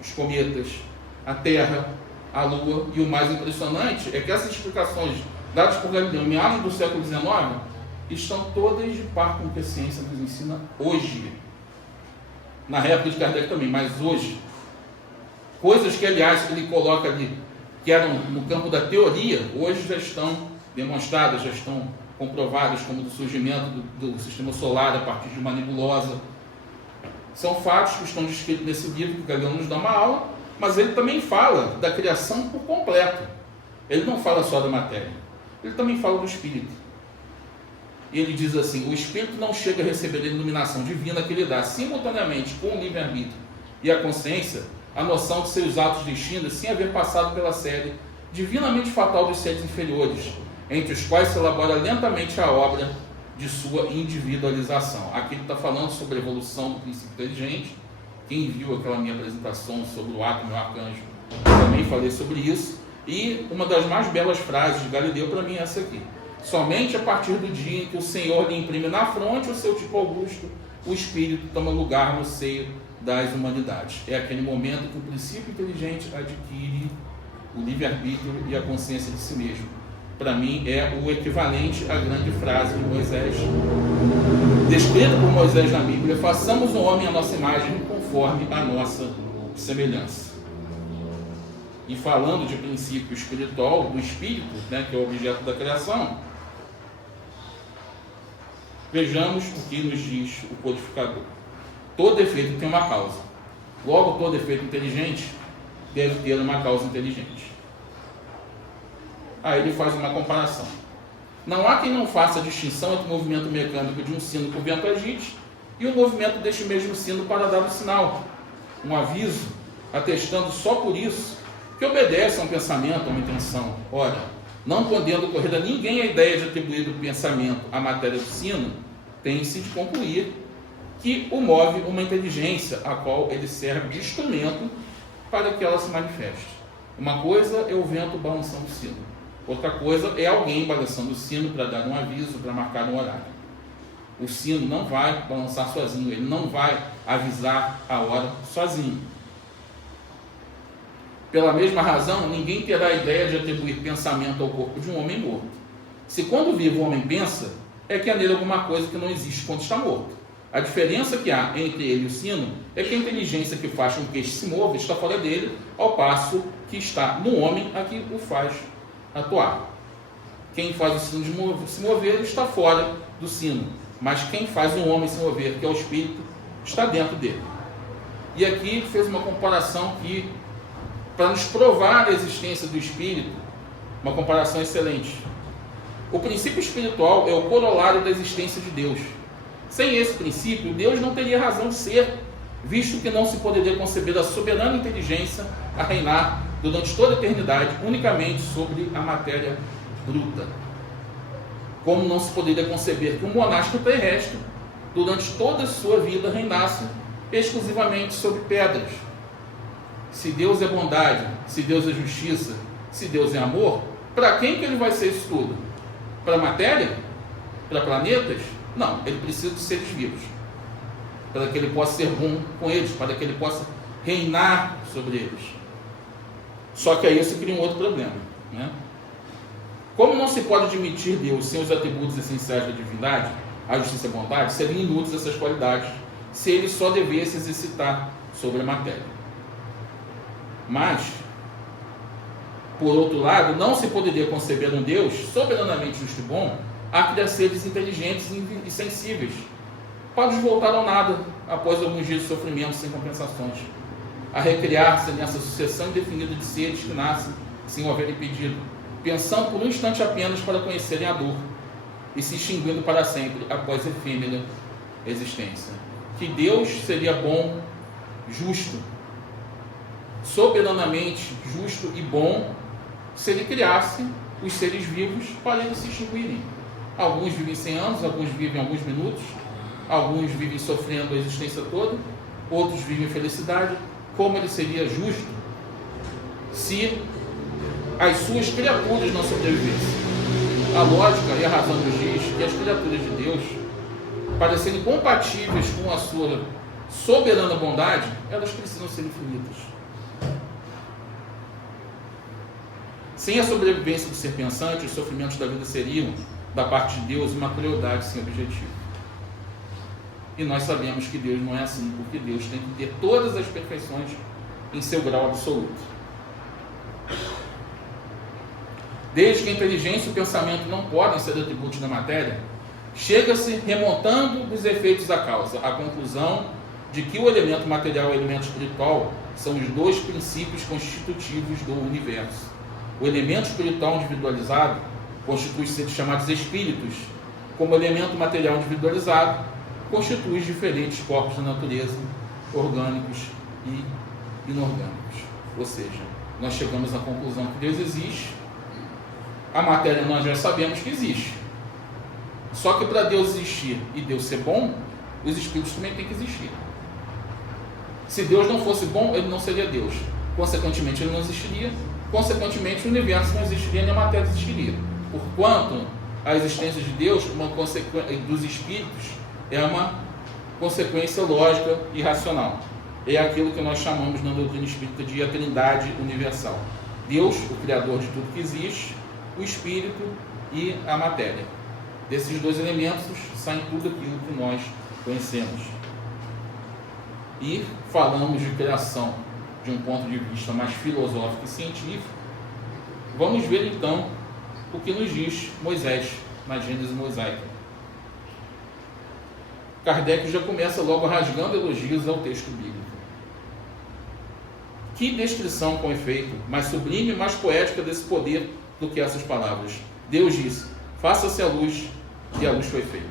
os cometas, a Terra, a Lua, e o mais impressionante é que essas explicações dadas por Galileu em meados do século XIX estão todas de par com o que a ciência nos ensina hoje. Na época de Kardec também, mas hoje. Coisas que, aliás, ele coloca ali, que eram no campo da teoria, hoje já estão demonstradas, já estão comprovadas, como do surgimento do sistema solar a partir de uma nebulosa. São fatos que estão descritos nesse livro que o Galileu nos dá uma aula, mas ele também fala da criação por completo. Ele não fala só da matéria, ele também fala do espírito. E ele diz assim: o espírito não chega a receber a iluminação divina que lhe dá simultaneamente com o livre-arbítrio e a consciência a noção de seus atos destinos sem haver passado pela série divinamente fatal dos seres inferiores, entre os quais se elabora lentamente a obra de sua individualização. Aqui ele está falando sobre a evolução do princípio inteligente. Quem viu aquela minha apresentação sobre o átomo e o arcanjo, também falei sobre isso. E uma das mais belas frases de Galileu para mim é essa aqui: somente a partir do dia em que o Senhor lhe imprime na fronte o seu tipo augusto, o espírito toma lugar no seio das humanidades. É aquele momento que o princípio inteligente adquire o livre-arbítrio e a consciência de si mesmo. Para mim é o equivalente à grande frase de Moisés, descrita por Moisés na Bíblia: façamos o homem à nossa imagem conforme a nossa semelhança. E falando de princípio espiritual, do espírito, que é o objeto da criação, vejamos o que nos diz o codificador. Todo efeito tem uma causa. Logo, todo efeito inteligente deve ter uma causa inteligente. Aí ele faz uma comparação. Não há quem não faça a distinção entre o movimento mecânico de um sino que o vento agite e o movimento deste mesmo sino para dar um sinal, um aviso, atestando só por isso que obedece a um pensamento, a uma intenção. Ora, não podendo ocorrer a ninguém a ideia de atribuir o pensamento à matéria do sino, tem-se de concluir que o move uma inteligência, a qual ele serve de instrumento para que ela se manifeste. Uma coisa é o vento balançando o sino, outra coisa é alguém balançando o sino para dar um aviso, para marcar um horário. O sino não vai balançar sozinho, ele não vai avisar a hora sozinho. Pela mesma razão, ninguém terá a ideia de atribuir pensamento ao corpo de um homem morto. Se quando vivo o homem pensa, é que há nele alguma coisa que não existe quando está morto. A diferença que há entre ele e o sino é que a inteligência que faz com que este se mova está fora dele, ao passo que está no homem a que o faz atuar. Quem faz o sino se mover está fora do sino, mas quem faz o homem se mover, que é o espírito, está dentro dele. E aqui ele fez uma comparação que, para nos provar a existência do espírito, uma comparação excelente. O princípio espiritual é o corolário da existência de Deus. Sem esse princípio, Deus não teria razão de ser, visto que não se poderia conceber a soberana inteligência a reinar durante toda a eternidade unicamente sobre a matéria bruta. Como não se poderia conceber que um monastro terrestre, durante toda a sua vida, reinasse exclusivamente sobre pedras. Se Deus é bondade, se Deus é justiça, se Deus é amor, para quem que ele vai ser isso tudo? Para a matéria? Para planetas? Não, ele precisa de seres vivos, para que ele possa ser bom com eles, para que ele possa reinar sobre eles. Só que aí isso cria um outro problema, Como não se pode admitir Deus sem os atributos essenciais da divindade, a justiça e a bondade, seriam inúteis essas qualidades se ele só devesse exercitar sobre a matéria. Mas, por outro lado, não se poderia conceber um Deus soberanamente justo e bom a criar seres inteligentes e sensíveis, para os voltar ao nada após alguns dias de sofrimento sem compensações, a recriar-se nessa sucessão indefinida de seres que nascem sem o haverem pedido, pensando por um instante apenas para conhecerem a dor e se extinguindo para sempre após a efêmera existência. Que Deus seria bom, justo, soberanamente justo e bom, se ele criasse os seres vivos para eles se extinguirem. Alguns vivem 100 anos, alguns vivem alguns minutos, alguns vivem sofrendo a existência toda, outros vivem felicidade. Como ele seria justo se as suas criaturas não sobrevivessem. A lógica e a razão nos diz que as criaturas de Deus, para serem compatíveis com a sua soberana bondade, elas precisam ser infinitas. Sem a sobrevivência do ser pensante, os sofrimentos da vida seriam, da parte de Deus, uma crueldade sem objetivo. E nós sabemos que Deus não é assim, porque Deus tem que ter todas as perfeições em seu grau absoluto. Desde que a inteligência e o pensamento não podem ser atributos da matéria, chega-se, remontando dos efeitos da causa, à conclusão de que o elemento material e o elemento espiritual são os dois princípios constitutivos do universo. O elemento espiritual individualizado constitui os seres chamados espíritos, como o elemento material individualizado constitui os diferentes corpos da natureza, orgânicos e inorgânicos. Ou seja, nós chegamos à conclusão que Deus existe, a matéria nós já sabemos que existe. Só que para Deus existir e Deus ser bom, os espíritos também têm que existir. Se Deus não fosse bom, ele não seria Deus. Consequentemente, ele não existiria. Consequentemente, o universo não existiria, nem a matéria existiria. Porquanto a existência de Deus, dos espíritos, é uma consequência lógica e racional. É aquilo que nós chamamos na doutrina espírita de a Trindade universal. Deus, o Criador de tudo que existe, o Espírito e a matéria. Desses dois elementos saem tudo aquilo que nós conhecemos. E falamos de criação de um ponto de vista mais filosófico e científico. Vamos ver então o que nos diz Moisés na Gênese mosaica. Kardec já começa logo rasgando elogios ao texto bíblico. Que descrição com efeito, mais sublime e mais poética desse poder do que essas palavras. Deus disse: faça-se a luz, e a luz foi feita.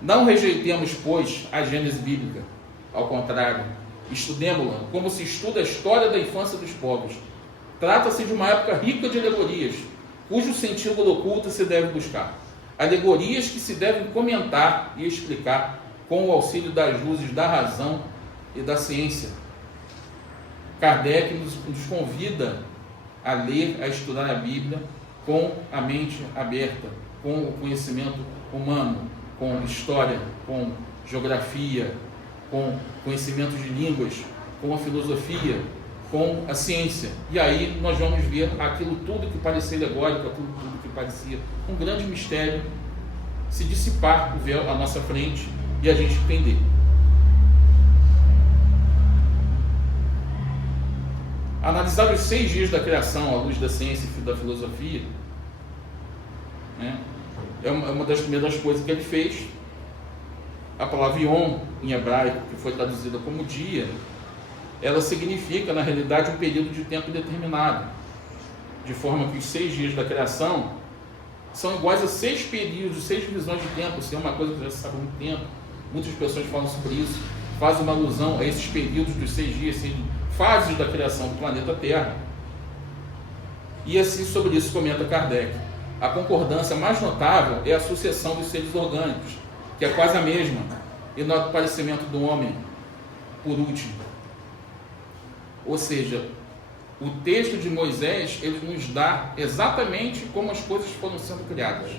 Não rejeitemos, pois, a Gênese bíblica. Ao contrário, estudemo-la como se estuda a história da infância dos povos. Trata-se de uma época rica de alegorias, cujo sentido oculto se deve buscar. Alegorias que se devem comentar e explicar com o auxílio das luzes da razão e da ciência. Kardec nos convida a ler, a estudar a Bíblia com a mente aberta, com o conhecimento humano, com história, com geografia, com conhecimento de línguas, com a filosofia, com a ciência. E aí nós vamos ver aquilo tudo que parecia alegórico, aquilo tudo que parecia um grande mistério, se dissipar o véu à nossa frente e a gente entender. Analisar os 6 dias da criação à luz da ciência e da filosofia, né, é uma das primeiras coisas que ele fez. A palavra Yom, em hebraico, que foi traduzida como dia, ela significa, na realidade, um período de tempo determinado, de forma que os 6 dias da criação são iguais a 6 períodos, 6 divisões de tempo. Isso é uma coisa que já se sabe há muito tempo. Muitas pessoas falam sobre isso, fazem uma alusão a esses períodos dos 6 dias, 6 fases da criação do planeta Terra. E assim, sobre isso comenta Kardec. A concordância mais notável é a sucessão dos seres orgânicos, que é quase a mesma, e no aparecimento do homem, por último. Ou seja, o texto de Moisés, ele nos dá exatamente como as coisas foram sendo criadas,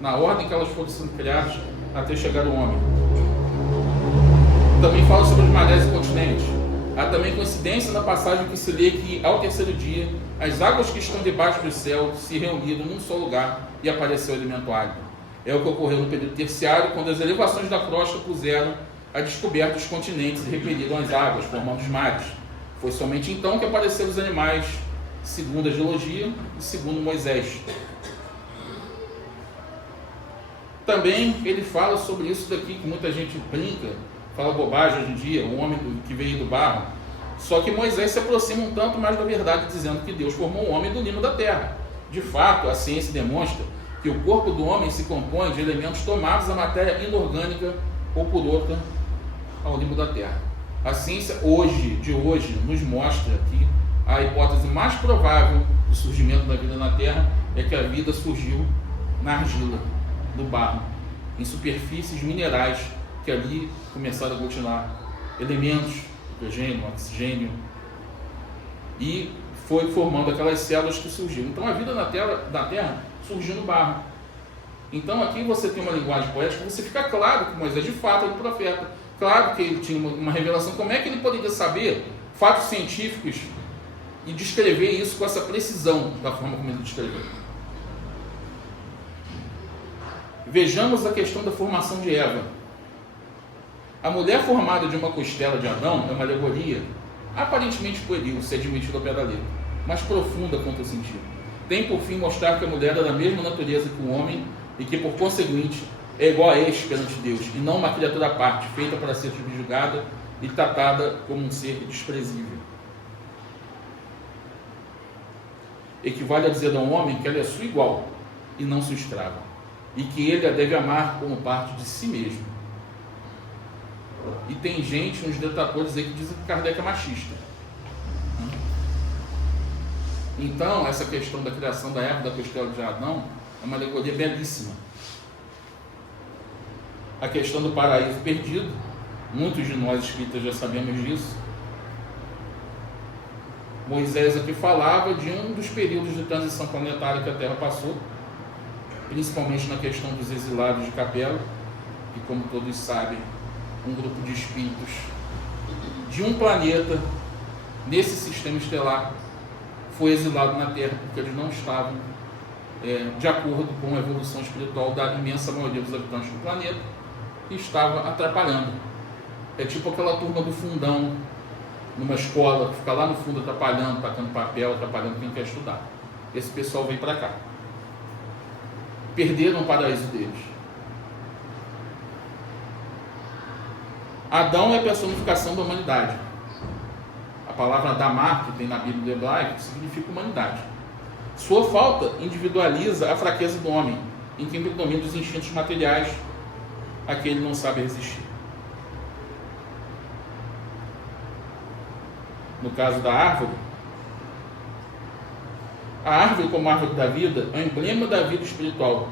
na ordem que elas foram sendo criadas até chegar ao homem. Também fala sobre os mares e continentes. Há também coincidência na passagem que se lê que, ao terceiro dia, as águas que estão debaixo do céu se reuniram num só lugar e apareceu o elemento árido. É o que ocorreu no período terciário, quando as elevações da crosta puseram a descoberta os continentes e repeliram as águas, formando os mares. Foi somente então que apareceram os animais, segundo a geologia e segundo Moisés. Também ele fala sobre isso daqui, que muita gente brinca, fala bobagem hoje em dia, o homem que veio do barro. Só que Moisés se aproxima um tanto mais da verdade, dizendo que Deus formou o homem do limo da terra. De fato, a ciência demonstra que o corpo do homem se compõe de elementos tomados da matéria inorgânica ou por outra ao limo da terra. A ciência de hoje, nos mostra que a hipótese mais provável do surgimento da vida na Terra é que a vida surgiu na argila, no barro, em superfícies minerais que ali começaram a aglutinar elementos, hidrogênio, oxigênio, e foi formando aquelas células que surgiram. Então a vida da terra surgiu no barro. Então aqui você tem uma linguagem poética, você fica claro que Moisés de fato era um profeta. Claro que ele tinha uma revelação. Como é que ele poderia saber fatos científicos e descrever isso com essa precisão da forma como ele descreveu? Vejamos a questão da formação de Eva. A mulher formada de uma costela de Adão é uma alegoria aparentemente pueril, se admitido ao pé da letra, mas profunda quanto ao sentido. Tem por fim mostrar que a mulher é da mesma natureza que o homem e que por conseguinte é igual a este perante Deus, e não uma criatura à parte, feita para ser subjugada e tratada como um ser desprezível. Equivale a dizer a um homem que ela é sua igual e não sua escrava, e que ele a deve amar como parte de si mesmo. E tem gente, uns detratores aí, que dizem que Kardec é machista. Então, essa questão da criação da Eva da costela de Adão é uma alegoria belíssima. A questão do paraíso perdido, muitos de nós espíritas já sabemos disso. Moisés aqui falava de um dos períodos de transição planetária que a Terra passou, principalmente na questão dos exilados de Capela, que, como todos sabem, um grupo de espíritos de um planeta nesse sistema estelar foi exilado na Terra porque eles não estavam de acordo com a evolução espiritual da imensa maioria dos habitantes do planeta e estava atrapalhando. É tipo aquela turma do fundão numa escola que fica lá no fundo atrapalhando, tacando papel, atrapalhando quem quer estudar. Esse pessoal veio para cá. Perderam o paraíso deles. Adão é a personificação da humanidade. A palavra Damar, que tem na Bíblia do hebraico, significa humanidade. Sua falta individualiza a fraqueza do homem, em quem predominam os instintos materiais a que ele não sabe resistir. No caso da árvore, a árvore como árvore da vida é o emblema da vida espiritual.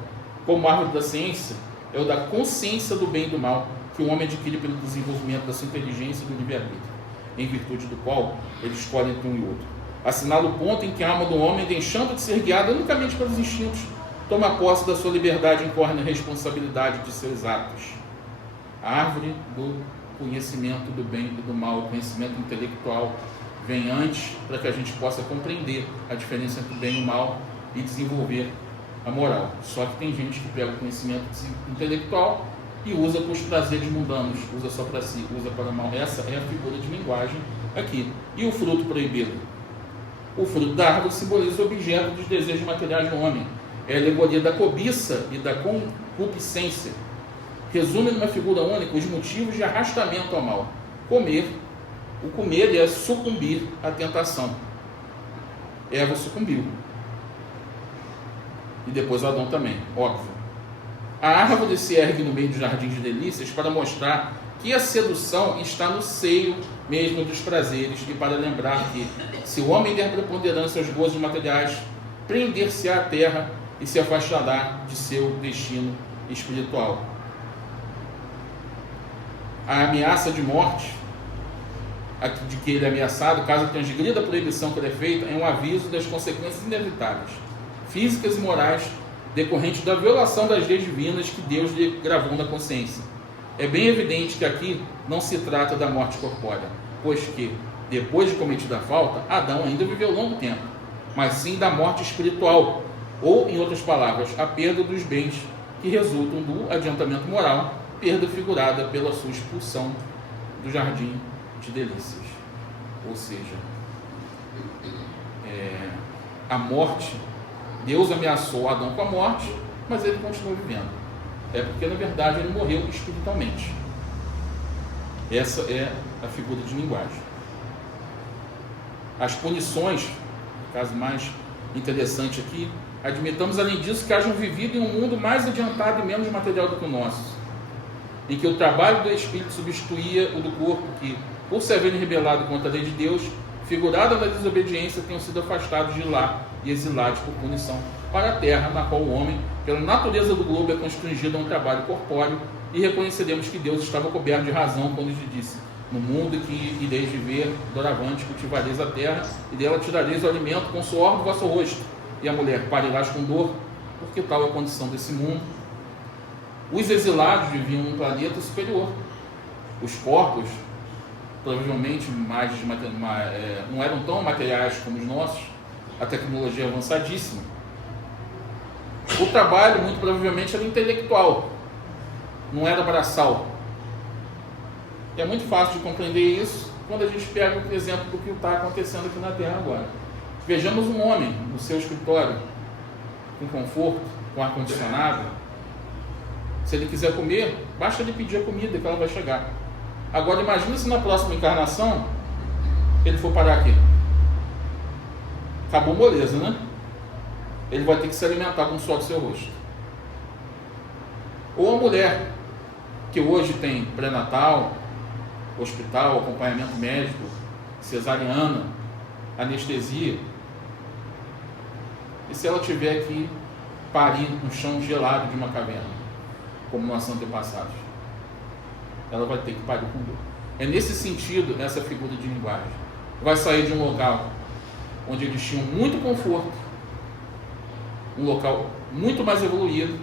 Como árvore da ciência, é o da consciência do bem e do mal, que o homem adquire pelo desenvolvimento da sua inteligência e do livre-arbítrio, em virtude do qual ele escolhe entre um e outro. Assinala o ponto em que a alma do homem, deixando de ser guiada unicamente pelos instintos, toma posse da sua liberdade e incorre na responsabilidade de seus atos. A árvore do conhecimento do bem e do mal, o conhecimento intelectual, vem antes para que a gente possa compreender a diferença entre o bem e o mal e desenvolver a moral. Só que tem gente que pega o conhecimento intelectual e usa para os prazeres mundanos, usa só para si, usa para o mal. Essa é a figura de linguagem aqui. E o fruto proibido? O fruto da árvore simboliza o objeto dos desejos materiais do homem. É a alegoria da cobiça e da concupiscência. Resume numa figura única os motivos de arrastamento ao mal. Comer. O comer é sucumbir à tentação. Eva sucumbiu. E depois Adão também, óbvio. A árvore se ergue no meio do jardim de delícias para mostrar que a sedução está no seio mesmo dos prazeres e para lembrar que, se o homem der preponderância aos gozos materiais, prender-se-á à terra e se afastará de seu destino espiritual. A ameaça de morte, de que ele é ameaçado, caso transgrida a proibição que lhe é feita, é um aviso das consequências inevitáveis, físicas e morais, decorrente da violação das leis divinas que Deus lhe gravou na consciência. É bem evidente que aqui não se trata da morte corpórea, pois que, depois de cometida a falta, Adão ainda viveu longo tempo, mas sim da morte espiritual, ou, em outras palavras, a perda dos bens que resultam do adiantamento moral, perda figurada pela sua expulsão do jardim de delícias. Ou seja, a morte, Deus ameaçou Adão com a morte, mas ele continuou vivendo. É porque, na verdade, ele morreu espiritualmente. Essa é a figura de linguagem. As punições, o caso mais interessante aqui, admitamos, além disso, que hajam vivido em um mundo mais adiantado e menos material do que o nosso, em que o trabalho do espírito substituía o do corpo, que, por se haverem rebelado contra a lei de Deus, figurada na desobediência, tenham sido afastados de lá e exilados por punição para a terra, na qual o homem, pela natureza do globo, é constrangido a um trabalho corpóreo, e reconheceremos que Deus estava coberto de razão quando lhe disse: no mundo que ireis viver, doravante cultivareis a terra, e dela tirareis o alimento com o suor do vosso rosto. E a mulher parirás com dor, porque tal é a condição desse mundo. Os exilados viviam num planeta superior. Os corpos, provavelmente não eram tão materiais como os nossos, a tecnologia é avançadíssima. O trabalho, muito provavelmente, era intelectual, não era braçal. E é muito fácil de compreender isso quando a gente pega o exemplo do que está acontecendo aqui na Terra agora. Vejamos um homem no seu escritório, com conforto, com ar-condicionado. Se ele quiser comer, basta ele pedir a comida que ela vai chegar. Agora imagine se na próxima encarnação ele for parar aqui. Acabou moleza, né? Ele vai ter que se alimentar com o suor do seu rosto. Ou a mulher que hoje tem pré-natal, hospital, acompanhamento médico, cesariana, anestesia. E se ela tiver que parir no chão gelado de uma caverna, como nossos antepassados? Ela vai ter que parir com dor. É nesse sentido essa figura de linguagem. Vai sair de um local onde eles tinham muito conforto, um local muito mais evoluído,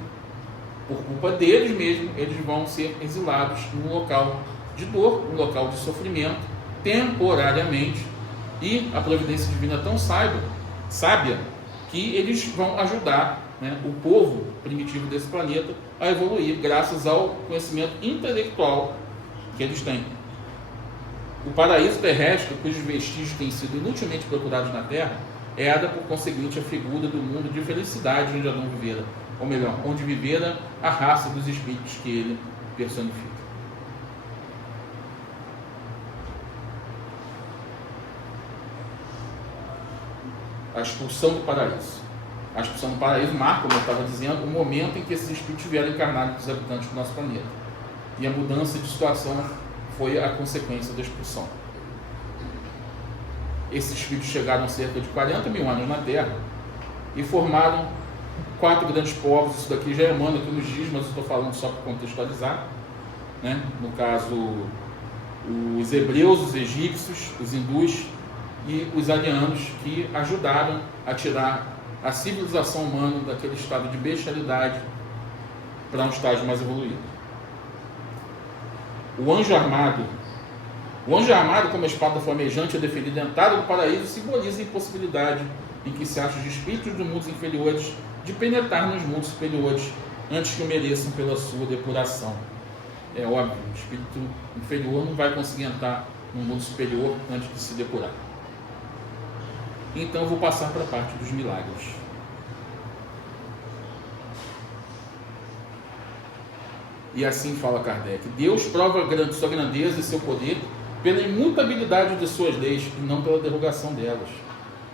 por culpa deles mesmos, eles vão ser exilados num local de dor, um local de sofrimento, temporariamente, e a providência divina é tão sábia, que eles vão ajudar, né, o povo primitivo desse planeta a evoluir, graças ao conhecimento intelectual que eles têm. O paraíso terrestre, cujos vestígios têm sido inutilmente procurados na Terra, era, por conseguinte, a figura do mundo de felicidade onde Adão vivera, ou melhor, onde vivera a raça dos espíritos que ele personifica. A expulsão do paraíso. A expulsão do paraíso marca, como eu estava dizendo, o momento em que esses espíritos vieram encarnar entre os habitantes do nosso planeta. E a mudança de situação foi a consequência da expulsão. Esses espíritos chegaram cerca de 40 mil anos na Terra e formaram 4 grandes povos. Isso daqui já é Emmanuel que nos diz, mas eu estou falando só para contextualizar, né? No caso, os hebreus, os egípcios, os hindus e os arianos, que ajudaram a tirar a civilização humana daquele estado de bestialidade para um estágio mais evoluído. O anjo armado, como a espada flamejante, é defendida a entrada do paraíso, simboliza a impossibilidade em que se acham os espíritos dos mundos inferiores de penetrar nos mundos superiores antes que o mereçam pela sua depuração. É óbvio, o espírito inferior não vai conseguir entrar no mundo superior antes de se depurar. Então eu vou passar para a parte dos milagres. E assim fala Kardec: Deus prova sua grandeza e seu poder pela imutabilidade de suas leis e não pela derrogação delas.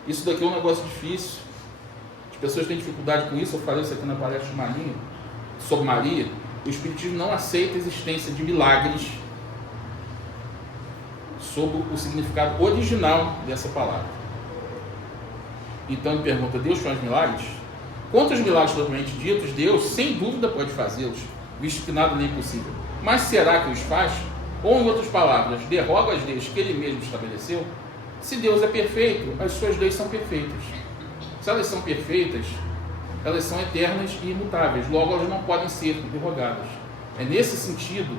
Isso daqui é um negócio difícil. As pessoas têm dificuldade com isso. Eu falei isso aqui na palestra de Maria, sobre Maria. O Espiritismo não aceita a existência de milagres sob o significado original dessa palavra. Então ele pergunta: Deus faz milagres? Quantos milagres propriamente ditos, Deus sem dúvida pode fazê-los, visto que nada lhe é impossível. Mas será que os faz? Ou, em outras palavras, derroga as leis que ele mesmo estabeleceu? Se Deus é perfeito, as suas leis são perfeitas. Se elas são perfeitas, elas são eternas e imutáveis, logo elas não podem ser derrogadas. É nesse sentido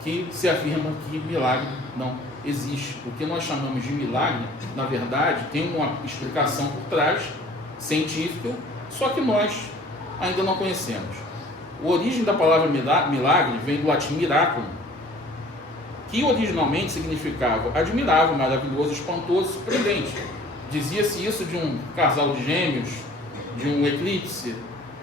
que se afirma que milagre não existe. O que nós chamamos de milagre, na verdade, tem uma explicação por trás, científica, só que nós ainda não conhecemos. A origem da palavra milagre vem do latim miraculum, que originalmente significava admirável, maravilhoso, espantoso, surpreendente. Dizia-se isso de um casal de gêmeos, de um eclipse,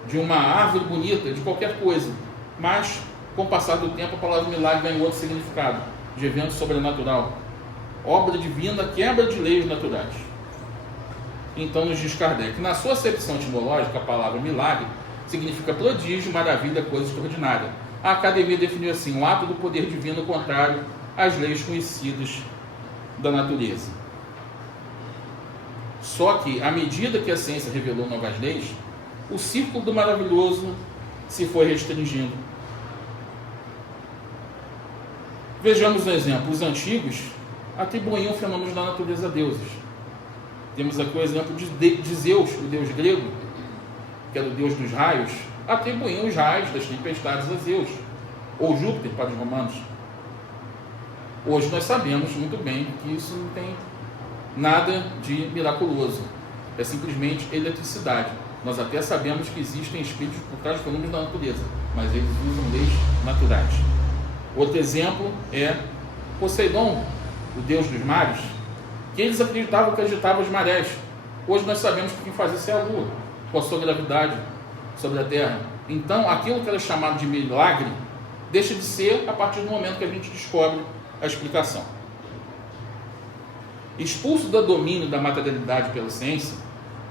de uma árvore bonita, de qualquer coisa. Mas, com o passar do tempo, a palavra milagre ganhou outro significado, de evento sobrenatural. Obra divina, quebra de leis naturais. Então nos diz Kardec: na sua acepção etimológica, a palavra milagre significa prodígio, maravilha, coisa extraordinária. A Academia definiu assim: um ato do poder divino contrário às leis conhecidas da natureza. Só que, à medida que a ciência revelou novas leis, o círculo do maravilhoso se foi restringindo. Vejamos um exemplo. Os antigos atribuíam fenômenos da natureza a deuses. Temos aqui o exemplo de Zeus, o deus grego, que era o deus dos raios, atribuíam os raios das tempestades a Zeus, ou Júpiter para os romanos. Hoje nós sabemos muito bem que isso não tem nada de miraculoso, é simplesmente eletricidade. Nós até sabemos que existem espíritos por trás de fenômenos da natureza, mas eles usam leis naturais. Outro exemplo é Poseidon, o deus dos mares, que eles acreditavam que agitava as marés. Hoje nós sabemos que quem faz isso é a Lua, com a sua gravidade sobre a Terra. Então, aquilo que era chamado de milagre deixa de ser a partir do momento que a gente descobre a explicação. Expulso do domínio da materialidade pela ciência,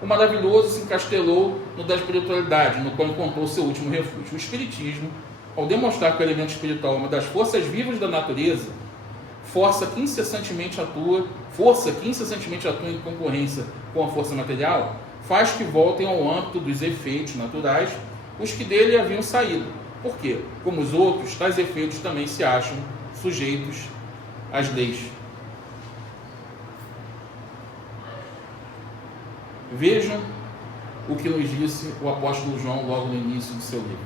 o maravilhoso se encastelou no da espiritualidade, no qual encontrou seu último refúgio. O Espiritismo, ao demonstrar que o elemento espiritual é uma das forças vivas da natureza, força que incessantemente atua em concorrência com a força material, faz que voltem ao âmbito dos efeitos naturais os que dele haviam saído. Por quê? Como os outros, tais efeitos também se acham sujeitos às leis. Vejam o que nos disse o apóstolo João logo no início do seu livro.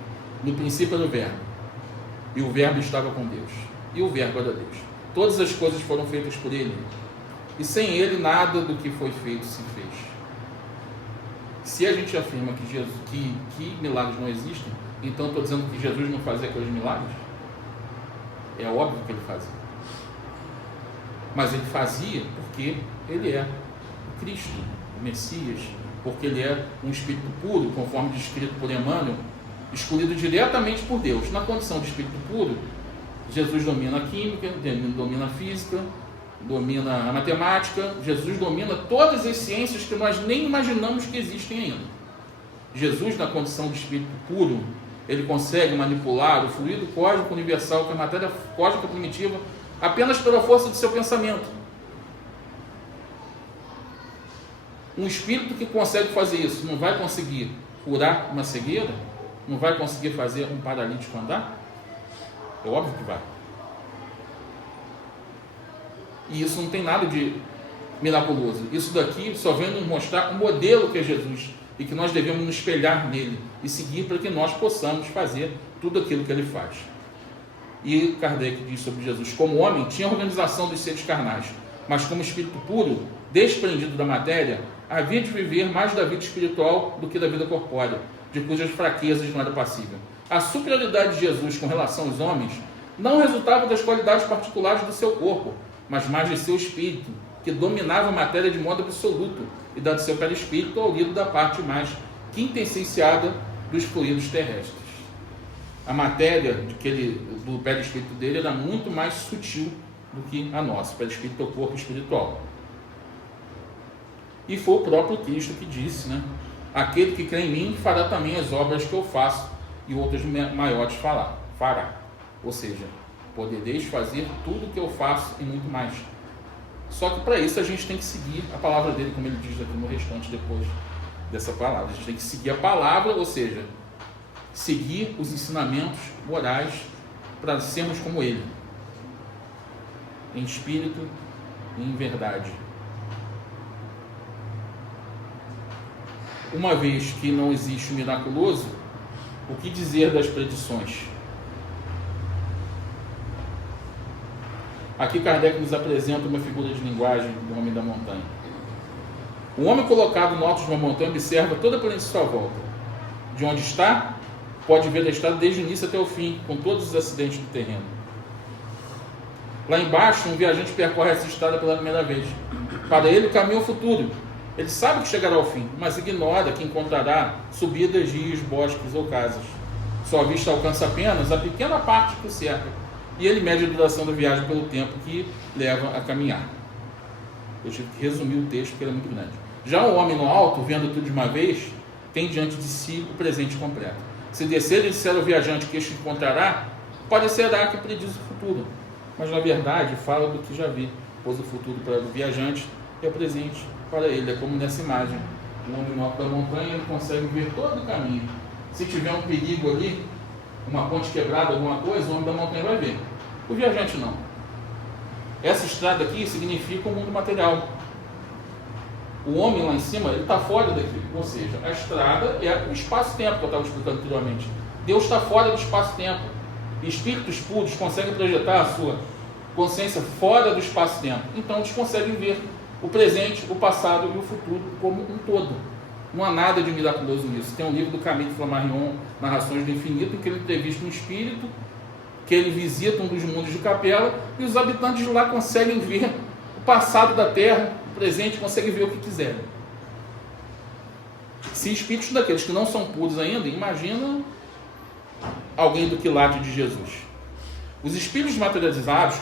No princípio era o Verbo, e o Verbo estava com Deus, e o Verbo era Deus. Todas as coisas foram feitas por Ele, e sem Ele nada do que foi feito se fez. Se a gente afirma que milagres não existem, então estou dizendo que Jesus não fazia aqueles milagres? É óbvio que Ele fazia. Mas Ele fazia porque Ele é o Cristo, o Messias, porque Ele é um Espírito puro, conforme descrito por Emmanuel, escolhido diretamente por Deus. Na condição de Espírito puro, Jesus domina a química, domina a física, domina a matemática, Jesus domina todas as ciências que nós nem imaginamos que existem ainda. Jesus, na condição de Espírito puro, ele consegue manipular o fluido cósmico universal, que é a matéria cósmica primitiva, apenas pela força do seu pensamento. Um espírito que consegue fazer isso não vai conseguir curar uma cegueira? Não vai conseguir fazer um paralítico andar? É óbvio que vai. E isso não tem nada de miraculoso. Isso daqui só vem nos mostrar o modelo que é Jesus e que nós devemos nos espelhar nele e seguir para que nós possamos fazer tudo aquilo que ele faz. E Kardec diz sobre Jesus: como homem, tinha a organização dos seres carnais, mas como espírito puro, desprendido da matéria, havia de viver mais da vida espiritual do que da vida corpórea, de cujas fraquezas não era passível. A superioridade de Jesus com relação aos homens não resultava das qualidades particulares do seu corpo, mas mais de seu espírito, que dominava a matéria de modo absoluto, e dado seu perispírito ao lido da parte mais quintessenciada dos fluidos terrestres. A matéria do perispírito dele era muito mais sutil do que a nossa. O perispírito é o corpo espiritual. E foi o próprio Cristo que disse, né? Aquele que crê em mim fará também as obras que eu faço, e outras maiores fará. Ou seja, podereis fazer tudo o que eu faço e muito mais. Só que para isso a gente tem que seguir a palavra dele, como ele diz aqui no restante depois dessa palavra. A gente tem que seguir a palavra, ou seja, seguir os ensinamentos morais para sermos como ele, em espírito e em verdade. Uma vez que não existe o miraculoso, o que dizer das predições? Aqui Kardec nos apresenta uma figura de linguagem do homem da montanha. O homem colocado no alto de uma montanha observa toda a planície à sua volta. De onde está, pode ver a estrada desde o início até o fim, com todos os acidentes do terreno. Lá embaixo, um viajante percorre essa estrada pela primeira vez. Para ele, o caminho é o futuro. Ele sabe que chegará ao fim, mas ignora que encontrará subidas, rios, bosques ou casas. Sua vista alcança apenas a pequena parte que o cerca, e ele mede a duração da viagem pelo tempo que leva a caminhar. Eu tive que resumir o texto porque ele é muito grande. Já o homem no alto, vendo tudo de uma vez, tem diante de si o presente completo. Se descer e disser ao viajante que este encontrará, parecerá que prediz o futuro, mas na verdade fala do que já vê, pois o futuro para o viajante é o presente para ele. É como nessa imagem, o homem no alto da montanha, ele consegue ver todo o caminho. Se tiver um perigo ali, uma ponte quebrada, alguma coisa, o homem da montanha vai ver. O viajante não. Essa estrada aqui significa o mundo material. O homem lá em cima, ele está fora daqui. Ou seja, a estrada é o espaço-tempo que eu estava explicando anteriormente. Deus está fora do espaço-tempo. Espíritos puros conseguem projetar a sua consciência fora do espaço-tempo. Então eles conseguem ver o presente, o passado e o futuro como um todo. Não há nada de miraculoso nisso. Tem um livro do Camille Flammarion, Narrações do Infinito, em que ele entrevista um espírito, que ele visita um dos mundos de Capela, e os habitantes de lá conseguem ver o passado da Terra, o presente, conseguem ver o que quiserem. Se espíritos daqueles que não são puros ainda, imagina alguém do quilate de Jesus. Os espíritos materializados,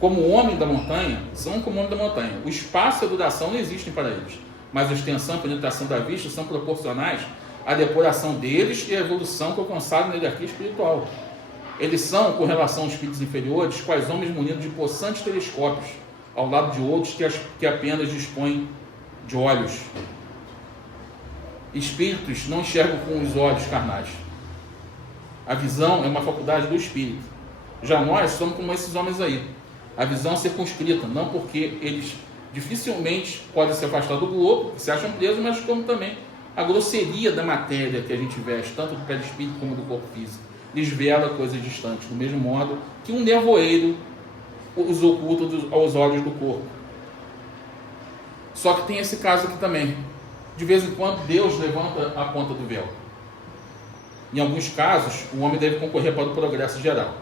como o homem da montanha, são como o homem da montanha. O espaço e a duração não existem para eles, mas a extensão e a penetração da vista são proporcionais à depuração deles e à evolução que alcançaram na hierarquia espiritual. Eles são, com relação aos espíritos inferiores, quais homens munidos de possantes telescópios, ao lado de outros que apenas dispõem de olhos. Espíritos não enxergam com os olhos carnais. A visão é uma faculdade do espírito. Já nós somos como esses homens aí. A visão é circunscrita, não porque eles dificilmente podem se afastar do globo, que se acham presos, mas como também a grosseria da matéria que a gente veste, tanto do perispírito como do corpo físico, lhes vela coisas distantes, do mesmo modo que um nevoeiro os oculta aos olhos do corpo. Só que tem esse caso aqui também. De vez em quando Deus levanta a ponta do véu. Em alguns casos, o homem deve concorrer para o progresso geral.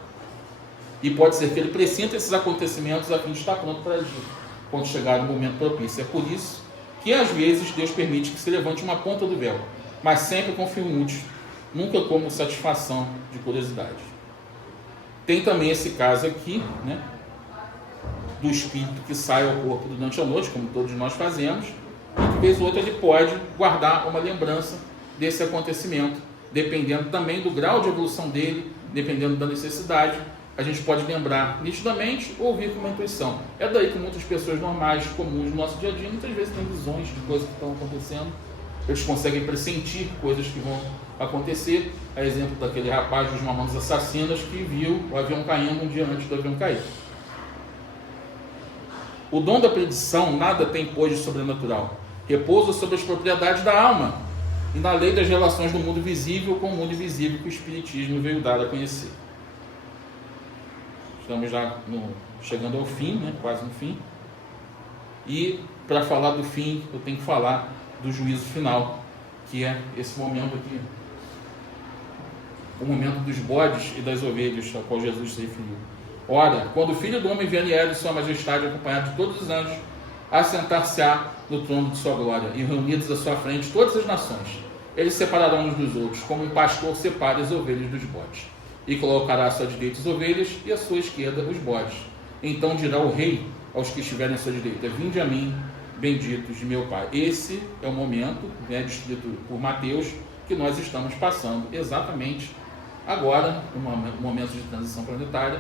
E pode ser que ele pressinta esses acontecimentos a fim de estar pronto para agir quando chegar o momento propício. É por isso que às vezes Deus permite que se levante uma ponta do véu, mas sempre com fim útil, nunca como satisfação de curiosidade. Tem também esse caso aqui, né, do espírito que sai ao corpo durante a noite, como todos nós fazemos, e de vez ou outra ele pode guardar uma lembrança desse acontecimento, dependendo também do grau de evolução dele, dependendo da necessidade. A gente pode lembrar nitidamente ou ouvir com uma intuição. É daí que muitas pessoas normais, comuns no nosso dia a dia, muitas vezes têm visões de coisas que estão acontecendo. Eles conseguem pressentir coisas que vão acontecer. É exemplo daquele rapaz dos Mamonas Assassinas que viu o avião caindo um dia antes do avião cair. O dom da predição nada tem, pois, de sobrenatural. Repousa sobre as propriedades da alma e na lei das relações do mundo visível com o mundo invisível que o Espiritismo veio dar a conhecer. Estamos já chegando ao fim, né? Quase no fim. E para falar do fim, eu tenho que falar do juízo final, que é esse momento aqui. O momento dos bodes e das ovelhas, ao qual Jesus se referiu. Ora, quando o Filho do Homem vier de Sua Majestade, acompanhado de todos os anjos, assentar-se-á no trono de sua glória, e reunidos à sua frente todas as nações, eles separarão uns dos outros, como um pastor separa as ovelhas dos bodes, e colocará à sua direita as ovelhas, e à sua esquerda os bodes. Então dirá o rei aos que estiverem à sua direita: vinde a mim, benditos de meu Pai. Esse é o momento, né, descrito por Mateus, que nós estamos passando exatamente agora, um momento de transição planetária,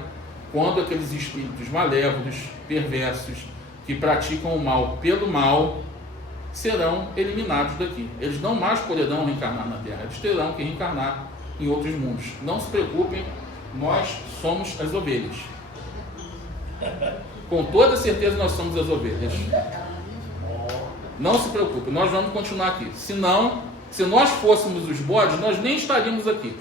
quando aqueles espíritos malévolos, perversos, que praticam o mal pelo mal, serão eliminados daqui. Eles não mais poderão reencarnar na Terra, eles terão que reencarnar em outros mundos. Não se preocupem, nós somos as ovelhas. Com toda certeza nós somos as ovelhas. Não se preocupe, nós vamos continuar aqui. Se nós fôssemos os bodes, nós nem estaríamos aqui.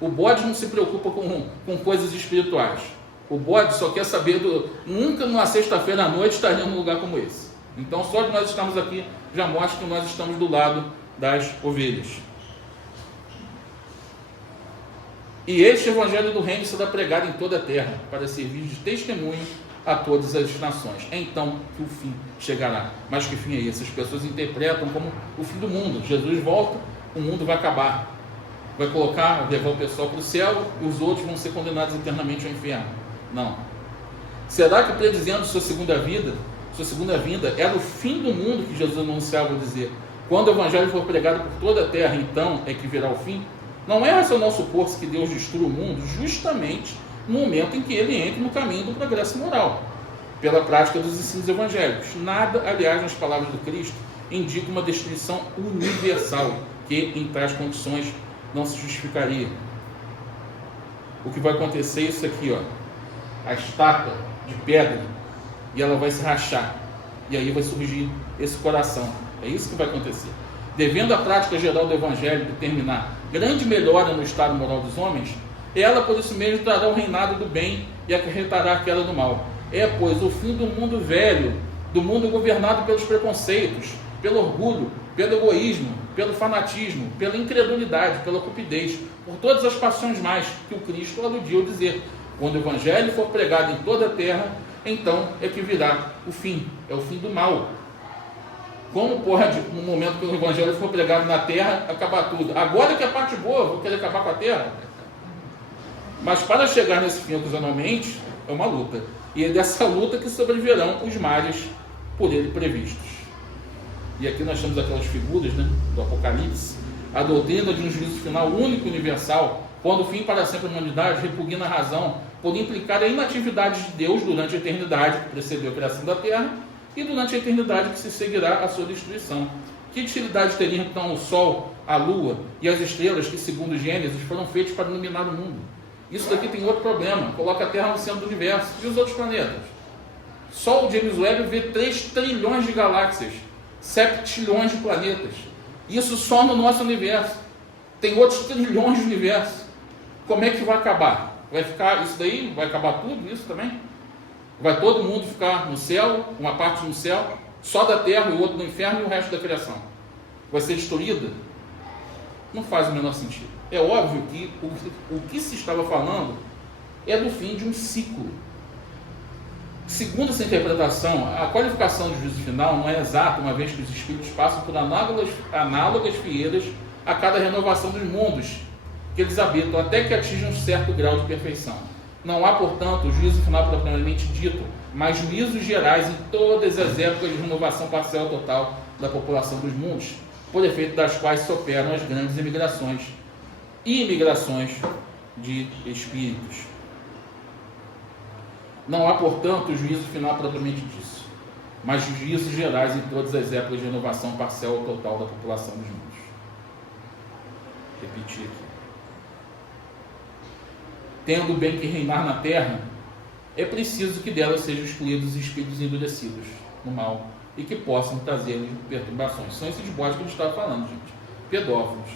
O bode não se preocupa com coisas espirituais. O bode só quer saber nunca numa sexta-feira à noite estaria num lugar como esse. Então só de nós estarmos aqui já mostra que nós estamos do lado das ovelhas. E este evangelho do reino será pregado em toda a terra, para servir de testemunho a todas as nações. É então que o fim chegará. Mas que fim é esse? As pessoas interpretam como o fim do mundo. Jesus volta, o mundo vai acabar. Vai levar o pessoal para o céu e os outros vão ser condenados eternamente ao inferno. Não. Será que predizendo sua segunda vinda, era o fim do mundo que Jesus anunciava ao dizer: quando o evangelho for pregado por toda a terra, então é que virá o fim? Não é racional supor-se que Deus destrua o mundo justamente no momento em que ele entre no caminho do progresso moral, pela prática dos ensinos evangélicos. Nada, aliás, nas palavras do Cristo, indica uma destruição universal, que em tais condições não se justificaria. O que vai acontecer é isso aqui, ó. A estaca de pedra, e ela vai se rachar, e aí vai surgir esse coração. É isso que vai acontecer. Devendo a prática geral do Evangelho determinar grande melhora no estado moral dos homens, ela por isso mesmo trará o reinado do bem e acarretará a queda do mal. É, pois, o fim do mundo velho, do mundo governado pelos preconceitos, pelo orgulho, pelo egoísmo, pelo fanatismo, pela incredulidade, pela cupidez, por todas as paixões mais, que o Cristo aludiu a dizer: quando o Evangelho for pregado em toda a terra, então é que virá o fim, é o fim do mal. Como pode, no momento que o Evangelho for pregado na terra, acabar tudo? Agora que é a parte boa, vou querer acabar com a terra? Mas para chegar nesse fim ocasionalmente, é uma luta. E é dessa luta que sobreviverão os males por ele previstos. E aqui nós temos aquelas figuras, né, do Apocalipse. A doutrina de um juízo final único e universal, quando o fim para sempre da humanidade repugna a razão, por implicar a inatividade de Deus durante a eternidade que precedeu a criação da terra e durante a eternidade que se seguirá a sua destruição. Que utilidade teria então o Sol, a Lua e as estrelas que, segundo Gênesis, foram feitos para iluminar o mundo? Isso daqui tem outro problema, coloca a Terra no centro do universo. E os outros planetas? Só o James Webb vê 3 trilhões de galáxias, 7 trilhões de planetas. Isso só no nosso universo. Tem outros trilhões de universos. Como é que vai acabar? Vai ficar isso daí? Vai acabar tudo isso também? Vai todo mundo ficar no céu, uma parte no céu, só da terra e o outro no inferno e o resto da criação? Vai ser destruída? Não faz o menor sentido. É óbvio que o que se estava falando é do fim de um ciclo. Segundo essa interpretação, a qualificação de juízo final não é exata, uma vez que os espíritos passam por análogas fieiras a cada renovação dos mundos que eles habitam, até que atinjam um certo grau de perfeição. Não há, portanto, juízo final propriamente dito, mas juízos gerais em todas as épocas de renovação parcial total da população dos mundos, por efeito das quais se operam as grandes emigrações e imigrações de espíritos. Não há, portanto, juízo final propriamente disso, mas juízos gerais em todas as épocas de renovação parcial ou total da população dos mundos. Repetir aqui. Tendo o bem que reinar na terra, é preciso que dela sejam excluídos os espíritos endurecidos no mal e que possam trazer perturbações. São esses bodes que a gente estava falando, gente. Pedófilos,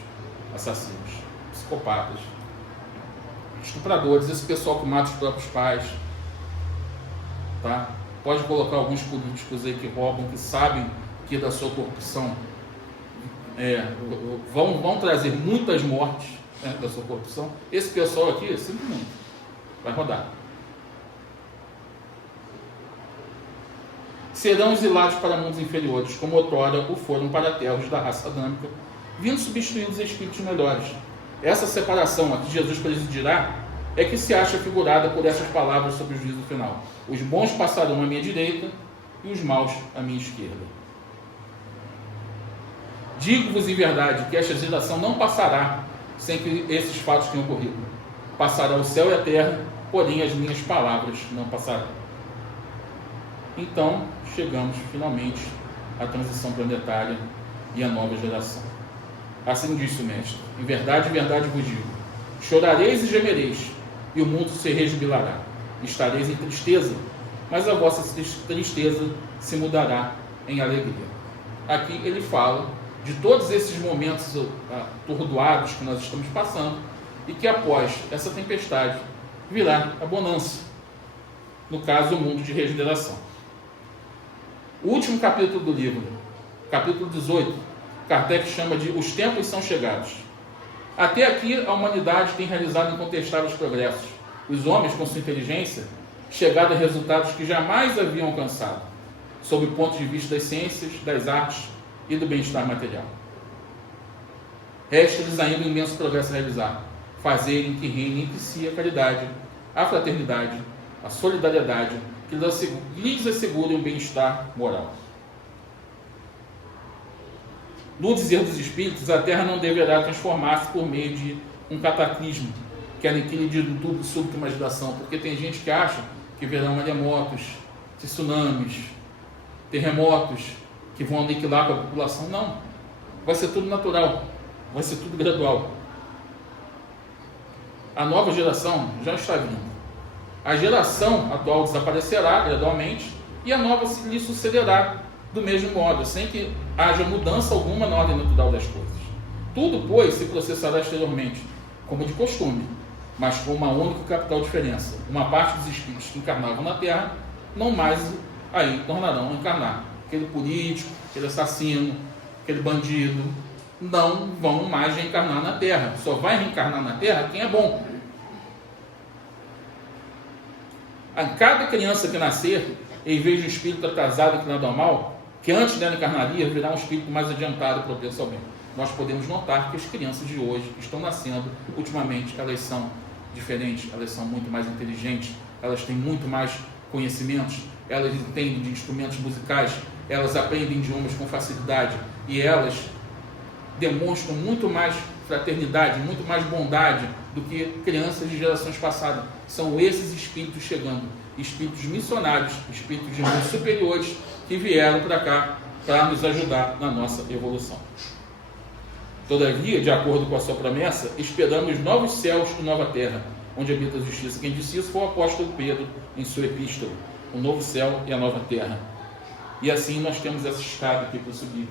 assassinos, psicopatas, estupradores, esse pessoal que mata os próprios pais. Tá? Pode colocar alguns políticos aí que roubam, que sabem que da sua corrupção vão trazer muitas mortes, né, da sua corrupção. Esse pessoal aqui, simplesmente, vai rodar. Serão exilados para mundos inferiores, como outrora o foram para terras da raça adâmica, vindo substituir os espíritos melhores. Essa separação a que Jesus presidirá é que se acha figurada por essas palavras sobre o juízo final. Os bons passarão à minha direita e os maus à minha esquerda. Digo-vos em verdade que esta geração não passará sem que esses fatos tenham ocorrido. Passará o céu e a terra, porém as minhas palavras não passarão. Então, chegamos finalmente à transição planetária e à nova geração. Assim disse o Mestre: em verdade vos digo, chorareis e gemereis, e o mundo se rejubilará. Estareis em tristeza, mas a vossa tristeza se mudará em alegria. Aqui ele fala de todos esses momentos atordoados que nós estamos passando e que após essa tempestade virá a bonança, no caso o mundo de regeneração. O último capítulo do livro, capítulo 18, Kardec chama de Os Tempos São Chegados. Até aqui a humanidade tem realizado incontestáveis progressos. Os homens, com sua inteligência, chegaram a resultados que jamais haviam alcançado, sob o ponto de vista das ciências, das artes e do bem-estar material. Resta-lhes ainda um imenso progresso a realizar: fazerem que reine entre si a caridade, a fraternidade, a solidariedade, que lhes assegurem o bem-estar moral. No dizer dos Espíritos, a Terra não deverá transformar-se por meio de um cataclismo que aniquile de tudo súbita imaginação, porque tem gente que acha que virão maremotos, tsunamis, terremotos que vão aniquilar com a população. Não, vai ser tudo natural, vai ser tudo gradual. A nova geração já está vindo. A geração atual desaparecerá gradualmente e a nova lhe sucederá do mesmo modo, sem que haja mudança alguma na ordem natural das coisas. Tudo, pois, se processará exteriormente, como de costume, mas com uma única capital diferença. Uma parte dos espíritos que encarnavam na Terra não mais aí tornarão a encarnar. Aquele político, aquele assassino, aquele bandido, não vão mais reencarnar na Terra. Só vai reencarnar na Terra quem é bom. A cada criança que nascer, em vez de um espírito atrasado inclinado ao mal, que antes dela encarnaria, virá um espírito mais adiantado e propenso ao bem. Nós podemos notar que as crianças de hoje, que estão nascendo ultimamente, elas são diferentes, elas são muito mais inteligentes, elas têm muito mais conhecimentos, elas entendem de instrumentos musicais, elas aprendem idiomas com facilidade e elas demonstram muito mais fraternidade, muito mais bondade do que crianças de gerações passadas. São esses espíritos chegando, espíritos missionários, espíritos de mundos superiores que vieram para cá para nos ajudar na nossa evolução. Todavia, de acordo com a sua promessa, esperamos novos céus e nova terra, onde habita a justiça. Quem disse isso foi o apóstolo Pedro em sua epístola, o novo céu e a nova terra. E assim nós temos essa escada aqui para subir.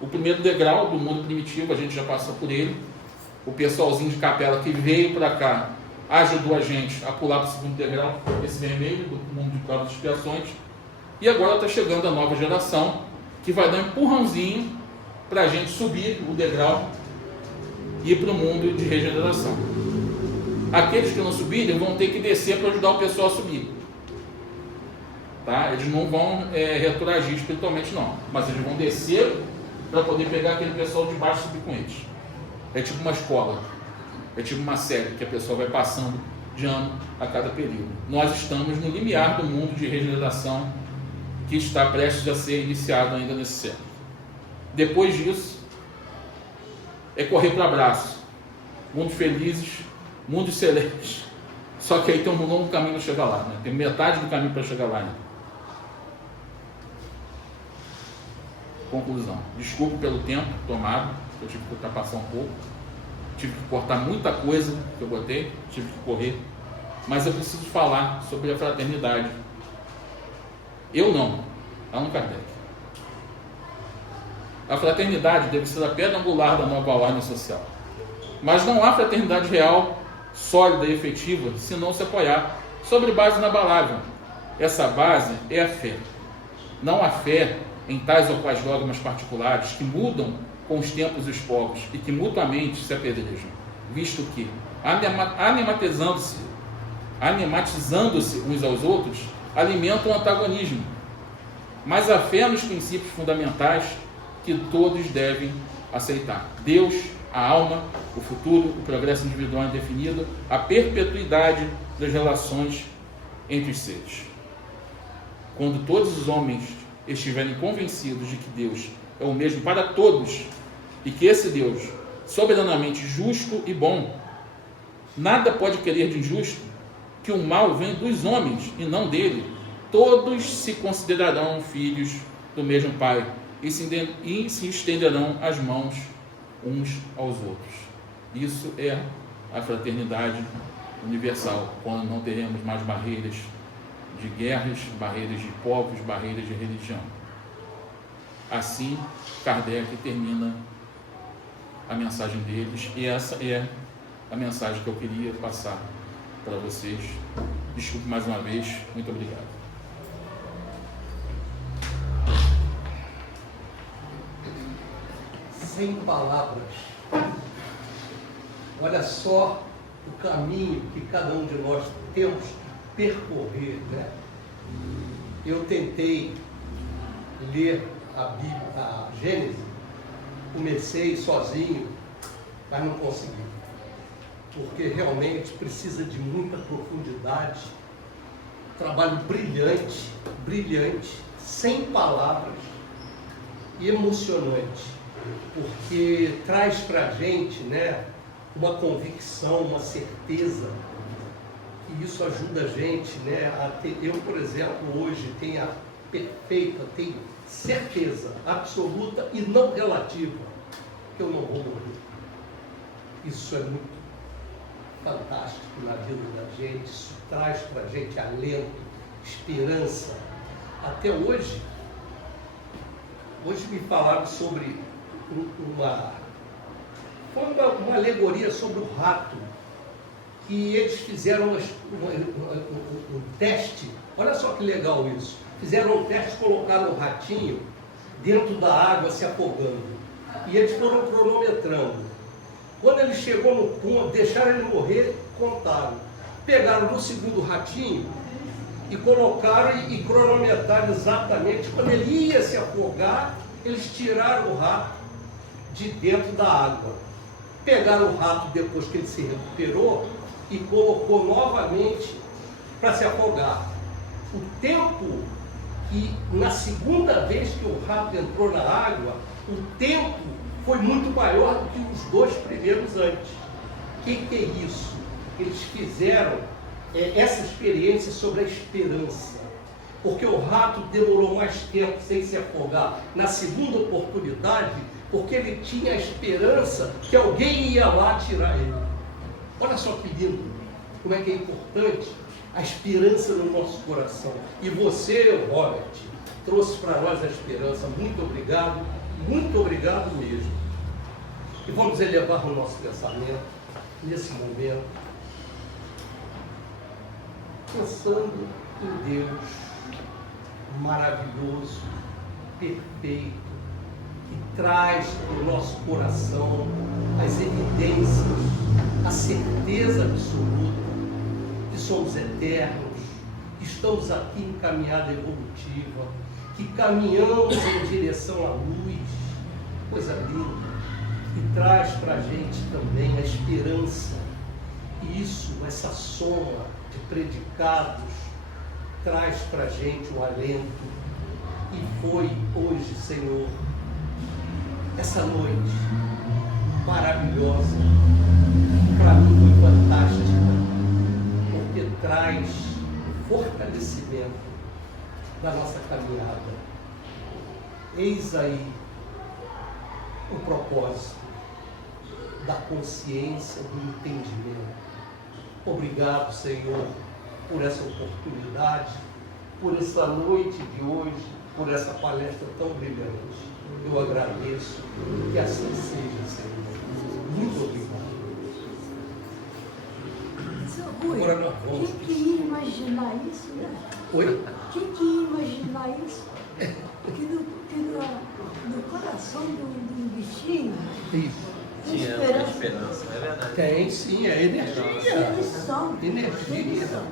O primeiro degrau do mundo primitivo, a gente já passou por ele. O pessoalzinho de capela que veio para cá ajudou a gente a pular para o segundo degrau, esse vermelho, do mundo de provas e expiações. E agora está chegando a nova geração, que vai dar um empurrãozinho para a gente subir o degrau e ir para o mundo de regeneração. Aqueles que não subirem vão ter que descer para ajudar o pessoal a subir. Tá? Eles não vão retroagir espiritualmente, não. Mas eles vão descer para poder pegar aquele pessoal de baixo e subir com eles. É tipo uma escola. É tipo uma série que a pessoa vai passando de ano a cada período. Nós estamos no limiar do mundo de regeneração que está prestes a ser iniciado ainda nesse século. Depois disso, é correr para abraço. Mundos felizes, mundos celestes. Só que aí tem um longo caminho para chegar lá, né? Tem metade do caminho para chegar lá ainda. Conclusão. Desculpe pelo tempo tomado, eu tive que ultrapassar um pouco. Tive que cortar muita coisa que eu botei, tive que correr. Mas eu preciso falar sobre a fraternidade. Eu não, Allan Kardec. A fraternidade deve ser a pedra angular da nova ordem social. Mas não há fraternidade real, sólida e efetiva, se não se apoiar sobre base inabalável. Essa base é a fé. Não a fé em tais ou quais dogmas particulares que mudam com os tempos e os povos e que mutuamente se apedrejam, visto que, animatizando-se uns aos outros, alimentam o antagonismo. Mas a fé nos princípios fundamentais que todos devem aceitar: Deus, a alma, o futuro, o progresso individual indefinido, a perpetuidade das relações entre os seres. Quando todos os homens estiverem convencidos de que Deus é o mesmo para todos e que esse Deus, soberanamente justo e bom, nada pode querer de injusto, que o mal vem dos homens e não dele, todos se considerarão filhos do mesmo Pai e se estenderão as mãos uns aos outros. Isso é a fraternidade universal, quando não teremos mais barreiras de guerras, barreiras de povos, barreiras de religião. Assim, Kardec termina a mensagem deles, e essa é a mensagem que eu queria passar para vocês. Desculpe mais uma vez, muito obrigado. Sem palavras. Olha só o caminho que cada um de nós temos que percorrer, né? Eu tentei ler a Bíblia, a Gênesis, comecei sozinho, mas não consegui, porque realmente precisa de muita profundidade, trabalho brilhante, sem palavras, emocionante, porque traz para a gente, né, uma convicção, uma certeza, que isso ajuda a gente, né, a ter. Eu, por exemplo, hoje tenho certeza absoluta e não relativa que eu não vou morrer. Isso é muito fantástico na vida da gente, isso traz para a gente alento, esperança. Até hoje me falaram sobre foi uma alegoria sobre o rato, que eles fizeram um teste. Olha só que legal isso. Fizeram um teste, colocaram o ratinho dentro da água se afogando. E eles foram cronometrando. Quando ele chegou no ponto, deixaram ele morrer, contaram. Pegaram no segundo ratinho e colocaram e cronometraram exatamente. Quando ele ia se afogar, eles tiraram o rato de dentro da água. Pegaram o rato depois que ele se recuperou e colocou novamente para se afogar. O tempo que, na segunda vez que o rato entrou na água, o tempo foi muito maior do que os 2 primeiros antes. O que é isso? Eles fizeram essa experiência sobre a esperança. Porque o rato demorou mais tempo sem se afogar na segunda oportunidade, porque ele tinha a esperança que alguém ia lá tirar ele. Olha só que lindo, como é que é importante a esperança no nosso coração. E você, Robert, trouxe para nós a esperança. Muito obrigado mesmo. E vamos elevar o nosso pensamento nesse momento, pensando em Deus maravilhoso, perfeito, que traz para o nosso coração as evidências, a certeza absoluta que somos eternos, que estamos aqui em caminhada evolutiva, que caminhamos em direção à luz, coisa linda, e traz para a gente também a esperança. E isso, essa soma de predicados, traz para a gente o alento. E foi hoje, Senhor, essa noite maravilhosa, para mim foi fantástica, porque traz fortalecimento da nossa caminhada. Eis aí o propósito da consciência, do entendimento. Obrigado, Senhor, por essa oportunidade, por essa noite de hoje, por essa palestra tão brilhante. Eu agradeço, que assim seja, Senhor. Muito obrigado. Seu Rui, Agora nós vamos. quem que ia imaginar isso, né? Oi? Quem que ia imaginar isso? Que no coração do bichinho Isso. tem Tinha esperança. esperança, é verdade. Tem sim, é energia. Eles são. Energia. Eles são.